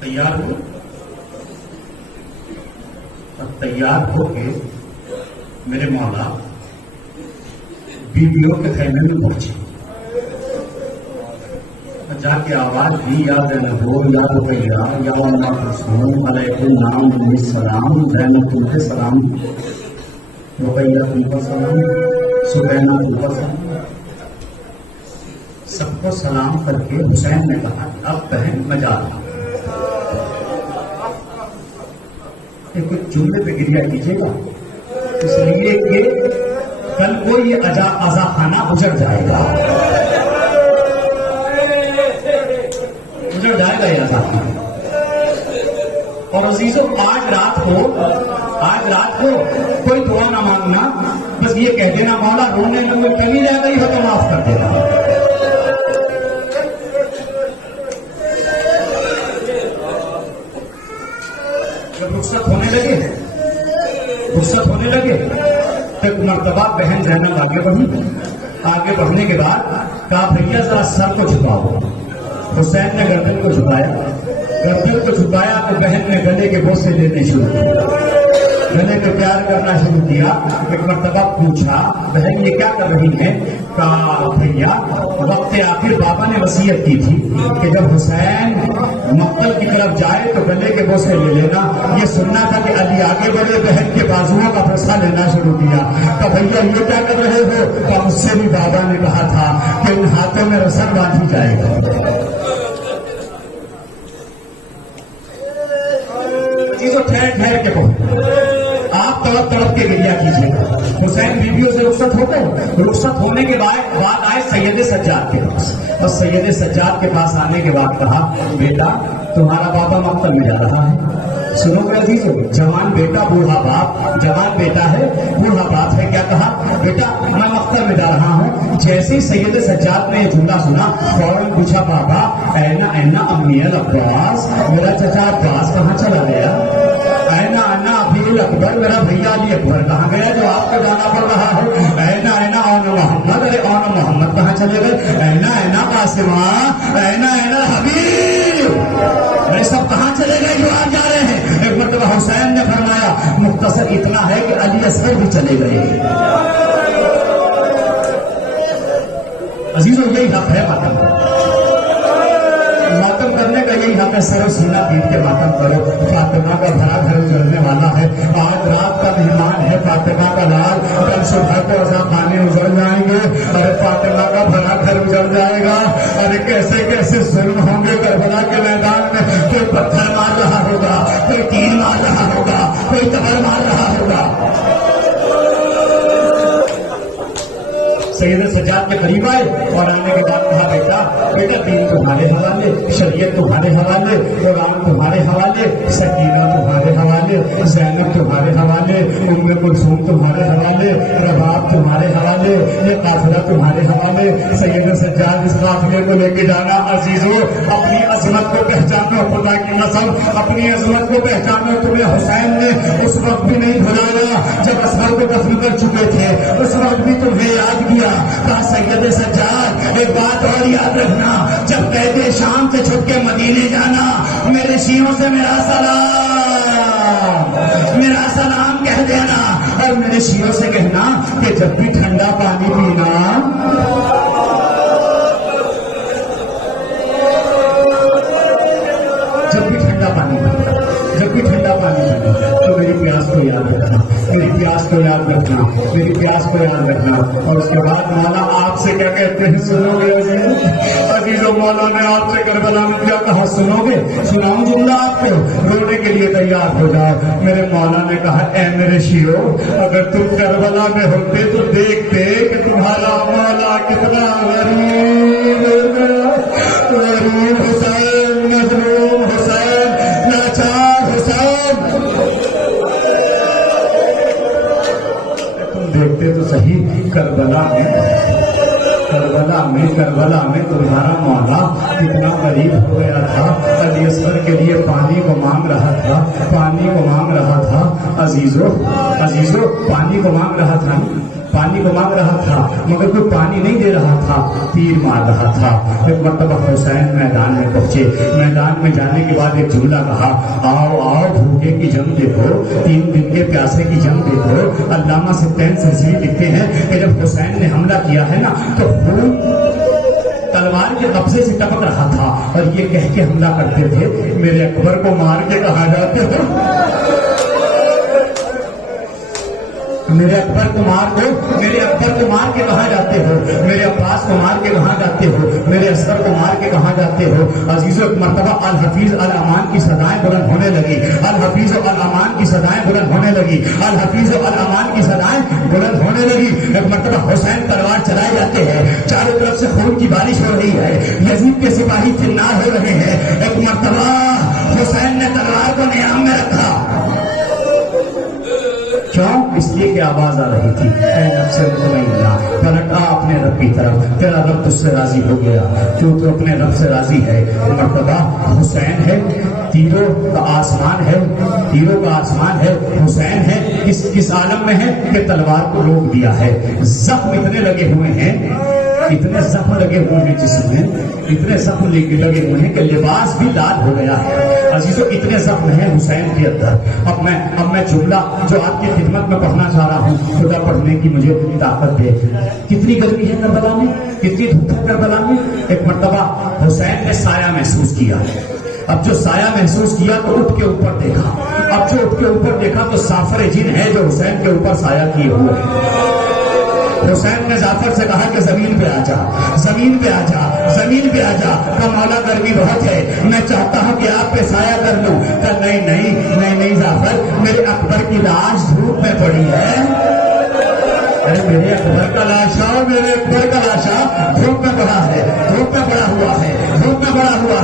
तैयार हो, और तैयार होके मेरे मौला बीबियों के खैमे में पहुंचे, जाके आवाज दी, याद हो या रुकैया या अम्मा कुलसूम अलैकुम नाम सलाम, ज़ैनब तुमको सलाम, रुकैया तुमको सलाम, सुबैना तुमको सलाम। सबको सलाम करके हुसैन ने कहा, अब बहन मैं जा रहा हूं, कुछ जुमले पे गिरिया कीजिएगा, इसलिए कि कल को ये अजा खाना उजड़ जाएगा, उजड़ जाएगा ये अजा खाना। और अजीजों, आज रात को कोई दुआ ना मांगना, बस ये कह देना, मौला रोने में कमी रह गई हो तो माफ कर देना। जब रुखसत होने लगे तब मर्तबा बहन ज़ैनब आगे बढ़ी। आगे बढ़ने के बाद कहा, भैया जरा सर को झुकाओ। हुसैन ने गर्दन को झुकाया, तो बहन ने गले के बोसे लेने शुरू किए, गले को प्यार करना शुरू किया। एक मर्तबा पूछा, बहन ये क्या कर रही है? कहा, भैया वक्त आखिर बाबा ने वसीयत की थी कि जब हुसैन मक्तल की तरफ जाए तो गले के बोसे ले लेना। ये सुनना था कि अली आगे बढ़े, बहन के बाजुओं का फरसा लेना शुरू किया। तो भैया ये क्या कर रहे हो? तो मुझसे भी बाबा ने कहा था कि इन हाथों में रस्म बांधी जाएगा। ठहर के बहुत आप तड़प के गिरिया कीजिएगा। हुसैन बीबियों से रुखसत होते, रुखसत होने के बाद आए सैयद सज्जाद के पास। और सैयद सज्जाद के पास आने के बाद कहा, बेटा तुम्हारा बाबा मक्तब में जा रहा है। सुनो अजीजों, जवान बेटा बूढ़ा बाप, जवान बेटा है बूढ़ा बाप है। क्या कहा, बेटा मैं मक्तब में जा रहा हूँ। जैसे ही सैयद सज्जाद ने जुमला सुना, फौरन पूछा, बाबा ऐना ऐना अम्मी अब्बास, मेरा चचा अब्बास कहाँ चला गया? ऐना ऐना अबी अकबर, मेरा भैया अली अकबर कहाँ गया जो आपको जाना पड़ रहा है? ऐना ऐना औन मोहम्मद, अरे औन मोहम्मद कहाँ चले गए? ऐना ऐना कासिमा, ऐना ऐना हबीब, अरे सब कहाँ चले गए जो आप जा रहे हैं? एक मरतबा हुसैन ने फरमाया, मुख्तसर इतना है कि अली असगर भी चले गए। अजीजों यही हक है मातम करने का, यही हक है। सरो सीना पीट के मातम करो। फातिमा का भरा घर उजड़ने वाला है। आज रात का मेहमान है फातिमा का लाल, कल सुबह को अजा खाने उजड़ जाएंगे। अरे फातिमा का भरा घर उजड़ जाएगा। अरे कैसे कैसे जुल्म होंगे करबला के मैदान में। कोई पत्थर मार रहा होगा, कोई तीर मार रहा होगा, कोई तबर मार रहा होगा। सैयद सज्जाद के करीब आए और आने के बाद कहा, बेटा बेटा दीन तुम्हारे हवाले, शरीयत तुम्हारे हवाले, कुरान तुम्हारे हवाले, सकीना तुम्हारे हवाले, ज़ैनब तुम्हारे हवाले, उम्मे कुलसूम तुम्हारे हवाले, रबाब तुम्हारे हवाले, ये काफिला तुम्हारे हवाले। सैयद सज्जाद इस काफिले को लेके जाना। अजीजों अपनी अजमत को पहचानो, खुदा की कसम अपनी अजमत को पहचानो। तुम्हें हुसैन ने उस वक्त भी नहीं भुलाया जब असगर को दफन कर चुके थे, उस वक्त भी तुम्हें याद किया। कहा, सैयद सज्जाद एक बात और याद रखना, जब कहते शाम से छुट के मदीने जाना, मेरे शियों से मेरा सलाम कह देना। और मेरे शियों से कहना कि जब भी ठंडा पानी पीना, जब भी ठंडा पानी तो मेरी प्यास को याद रखना, मेरी प्यास को याद रखना, मेरी प्यास को याद रखना। और उसके बाद मौला आपसे क्या कहते हैं, सुनोगे? अजीजों मौला ने आपसे करबला में क्या कहा, सुनोगे? सुनाऊं जुमला आपको, रोने के लिए तैयार हो जाओ। मेरे मौला ने कहा, ऐ मेरे शियो, अगर तुम करबला में होते तो देखते कि तुम्हारा मौला कितना गरीब हुसैन, मजलूम हुसैन, लाचार हुसैन। तुम देखते तो सही, करबला में तुम्हारा मौला कितना गरीब हो गया था। अली असगर के लिए पानी को मांग रहा था। अजीजों पानी को मांग रहा था, मगर कोई पानी नहीं दे रहा था, तीर मार रहा था। एक मरतबा हुसैन मैदान में पहुंचे। मैदान में जाने के बाद एक जुमला कहा, आओ आओ भूखे की जंग देखो, 3 दिन के प्यासे की जंग देखो। अल्लामा सित्तैन सरसरी लिखते हैं कि जब हुसैन ने हमला किया है ना, तो खून तलवार के कब्जे से टपक रहा था और ये कह के हमला करते थे, मेरे अकबर को मार के कहा जाते हो, मेरे अकबर को मार के कहा जाते हो, मेरे अब्बास को मार के कहा जाते हो, मेरे असगर को मार के कहा जाते हो। अजीजों एक मरतबा अल हफीज अल अमान की सदाएं बुलंद होने लगी, अल हफीज अल अमान की सदाएं बुलंद होने लगी, अल हफीज अल अमान की सदाएं बुलंद होने लगी। एक मरतबा हुसैन तलवार चलाए जाते हैं, चारों तरफ से खून की बारिश हो रही है, यजीद के सिपाही फिन्नार हो रहे हैं। एक मरतबा हुसैन ने तलवार को नियाम में रखा। क्यों? इसलिए कि आवाज आ रही थी, ऐ नफ्से मुतमइन्ना, पलट आ अपने रब की तरफ, तेरा रब तुझसे राजी हो गया, तू तो अपने रब से राजी है। मर्तबा हुसैन है, तीरों का आसमान है, हुसैन है, किस आलम में है कि तलवार को रोक दिया है। जख्म इतने लगे हुए हैं, इतने जख्म लगे हुए हैं जिसमें, इतने जख्म लगे हुए हैं कि लिबास भी लाल हो गया है। अजीजों इतने जख्म हैं हुसैन के अंदर। अब मैं जुमला जो आपकी खिदमत में पढ़ना चाह रहा हूँ, खुदा पढ़ने की मुझे ताकत दे। कितनी गर्मी है करबला में, कितनी धूप है करबला में। एक मर्तबा हुसैन ने साया महसूस किया। अब जो साया महसूस किया तो उठ के ऊपर देखा। अब जो उठ के ऊपर देखा तो साफर जिन है जो हुसैन के ऊपर साया किए हुए हैं। हुसैन ने जाफर से कहा कि जमीन पे आ जा। तो मौला गर्मी बहुत है, मैं चाहता हूँ कि आप पे साया कर लूं। तो नहीं जाफर, मेरे अकबर की लाश धूप में पड़ी है। अरे मेरे अकबर का लाशा धूप में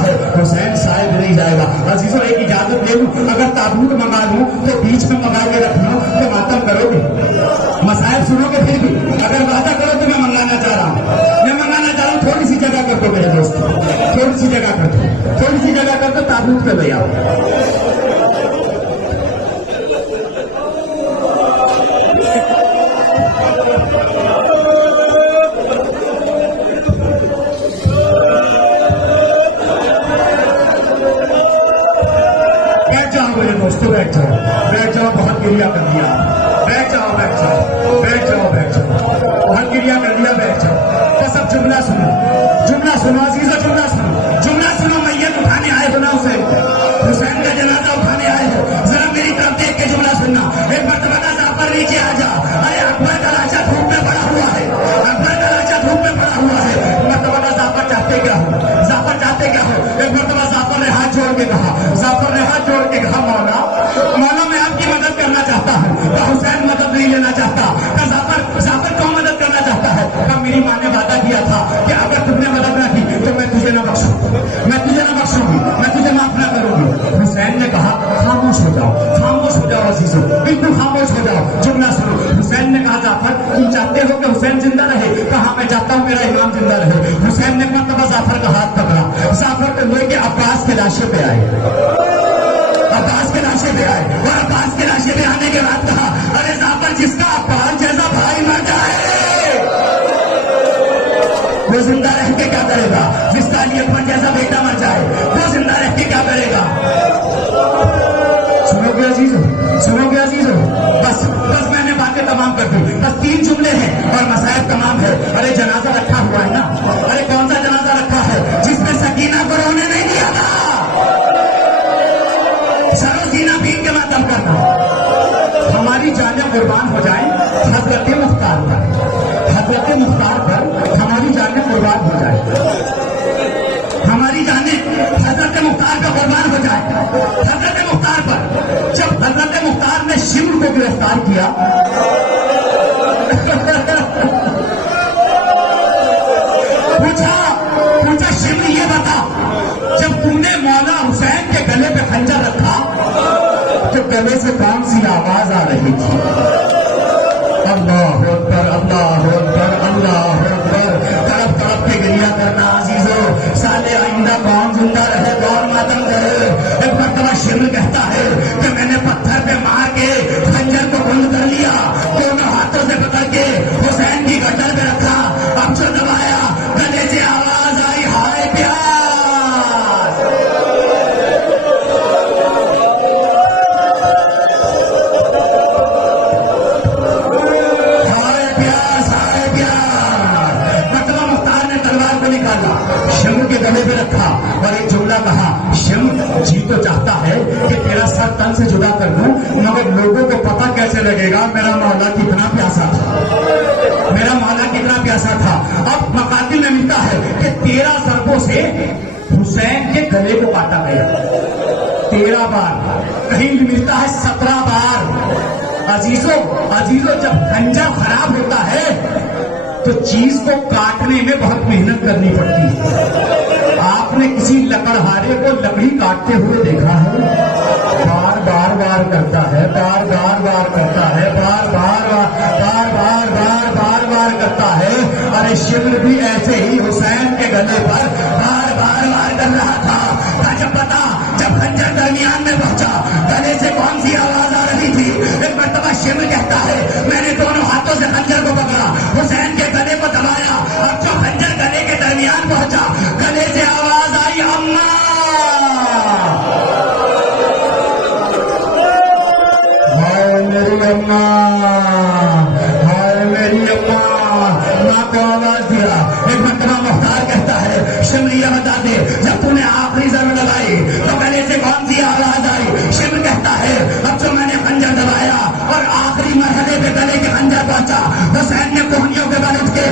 है, हुसैन शायद नहीं जाएगा। अजीजों एक इजाजत ले लूं, अगर ताबूत मंगा लूं तो बीच में मंगा के रख लूं तो मातम करोगे, मसाइब सुनोगे? फिर भी अगर वादा करो तो मैं मंगाना चाह रहा हूं, मैं मंगाना चाह रहा हूं। थोड़ी सी जगह कर दो मेरे दोस्त, थोड़ी सी जगह कर दो, थोड़ी सी जगह कर दो, ताबूत पे ले आओ। दोस्तों बैठ जाओ, बैठ जाओ, बहुत गिरिया कर दिया, बैठ जाओ, बैठ जाओ, बैठ जाओ, बैठ जाओ, बहुत गिरिया कर दिया, बैठ जाओ। बस अब जुमला सुनो, जुमला सुनो अजीजों, जुमला सुनो, जुमला सुनो। मैयत उठाने आए हो ना, उसे हुसैन का जनाजा उठाने आए हो, जरा मेरी तरफ देख के जुमला सुनना। एक मरतबा का जाफर नीचे आ जा, अरे अकबर का लाचा धूप में पड़ा हुआ है, अकबर का लाचा धूप में पड़ा हुआ है। मरतबा का जाफर चाहते क्या हो, जाफर चाहते क्या हो? एक मरतबा जाफर ने हाथ जोड़ के कहा, जाफर ने हाथ जोड़ के कहा, मौला मैं आपकी मदद करना चाहता हूँ। तो हुसैन मदद नहीं लेना चाहता, तो जाफर क्यों मदद करना चाहता है? तो मेरी माँ ने वादा किया था कि अगर तुमने मदद ना की तो मैं तुझे ना बख्शूंगी, मैं तुझे ना बख्शूंगी, मैं तुझे माफ ना करूंगी। हुसैन ने कहा खामोश हो जाओ, खामोश हो जाओ अजीजों, बिल्कुल खामोश हो जाओ, जुमला सुनो। हुसैन ने कहा जाफर तुम चाहते हो कि हुसैन जिंदा रहे? कहा मैं चाहता हूँ मेरा इमाम जिंदा रहे। हुसैन ने मरतबा जाफर का हाथ पकड़ा, जाफर को लेके अब्बास के लाशे पे आए, अब्बास के लाशे पे आए, और अब्बास के लाशे पे आने के बाद कहा अरे जाफर जिसका अब्बास जैसा भाई मर जाए वो जिंदा रह के क्या करेगा? जिसका अली अकबर जैसा बेटा मर जाए वो जिंदा रह के क्या करेगा? सुनोगे अजीजों, सुनोगे अजीजों? बस बस मैंने बातें तमाम कर दी, बस 3 जुमले हैं और मसाइब तमाम है। अरे जनाजा रखा हुआ है ना, अरे कौन सा जनाजा रखा है जिसमें सकीना को रोने नहीं दिया था? सरोजीना पीन के मातम करना, हमारी जानें कुर्बान हो जाएं हजरत मुख्तार पर, हजरत मुख्तार पर हमारी जानें कुर्बान हो जाए, हमारी जानें हजरत मुख्तार पर कुर्बान हो जाए, हजरत मुख्तार पर। जब हजरत मुख्तार ने शिम्र को गिरफ्तार किया पूछा शिम्र ये बता, जब तुमने मौला हुसैन के गले पे खंजर रखा तो गले से कौन सी आवाज आ रही थी? अल्लाह अकबर, अल्लाह अकबर, अल्लाह अकबर। तड़प तड़प के गिरिया करना अजीजों, साले आइंदा कौन जिंदा रहे, कौन मातम करे? एक मरतबा शिम्र कहता है कि मैंने पत्थर पे मार के खंजर को बंद कर लिया, दोनों हाथों से पकड़ के हुसैन की गर्दन पे रखा, अब जो दबाया गले से आवाज आई हाय प्यार। शिम्र के गले पे रखा और एक जुमला कहा, शिम्र जी तो चाहता है कि तेरा सर तन से जुदा कर दूं, मगर लोगों को पता कैसे लगेगा मेरा मौला कितना प्यासा था, मेरा मौला कितना प्यासा था। अब मकातिल में मिलता है कि 13 ज़रबों से हुसैन के गले को काटा गया, 13 बार, कहीं मिलता है 17 बार। अजीजों अजीजों, जब खंजर खराब होता है तो चीज को काटने में बहुत मेहनत करनी पड़ती है। आपने किसी लकड़हारे को लकड़ी काटते हुए देखा है? बार बार बार करता है, बार बार बार करता है, बार बार बार बार बार बार बार करता है। अरे शिम्र भी ऐसे ही हुसैन के गले पर बार बार बार कर रहा था। जब पता, जब खंजर दरमियान में पहुंचा, गले से कौन सी आवाज आ रही थी? एक मरतबा शिम्र कहता है मैंने दोनों हाथों से खंजर को पकड़ा, हुसैन के गले को दबाया, और जो खंजर गले के दरमियान पहुंचा, गले से आवाज आई अम्मा। हाय मेरी अम्मा, हाय मेरी अम्मा। माँ को आवाज दिया। एक मरतबा मुख्तार कहता है शिम्र ये बता दे, जब तूने आखिरी जरूर लगाई तो गले से कौन सी आवाज आई? शिम्र कहता है अब जो मैंने खंजर दबाया और आखिरी मरहले पे गले के खंजर पहुंचा, हुसैन ने कोहनियों के बल उठ के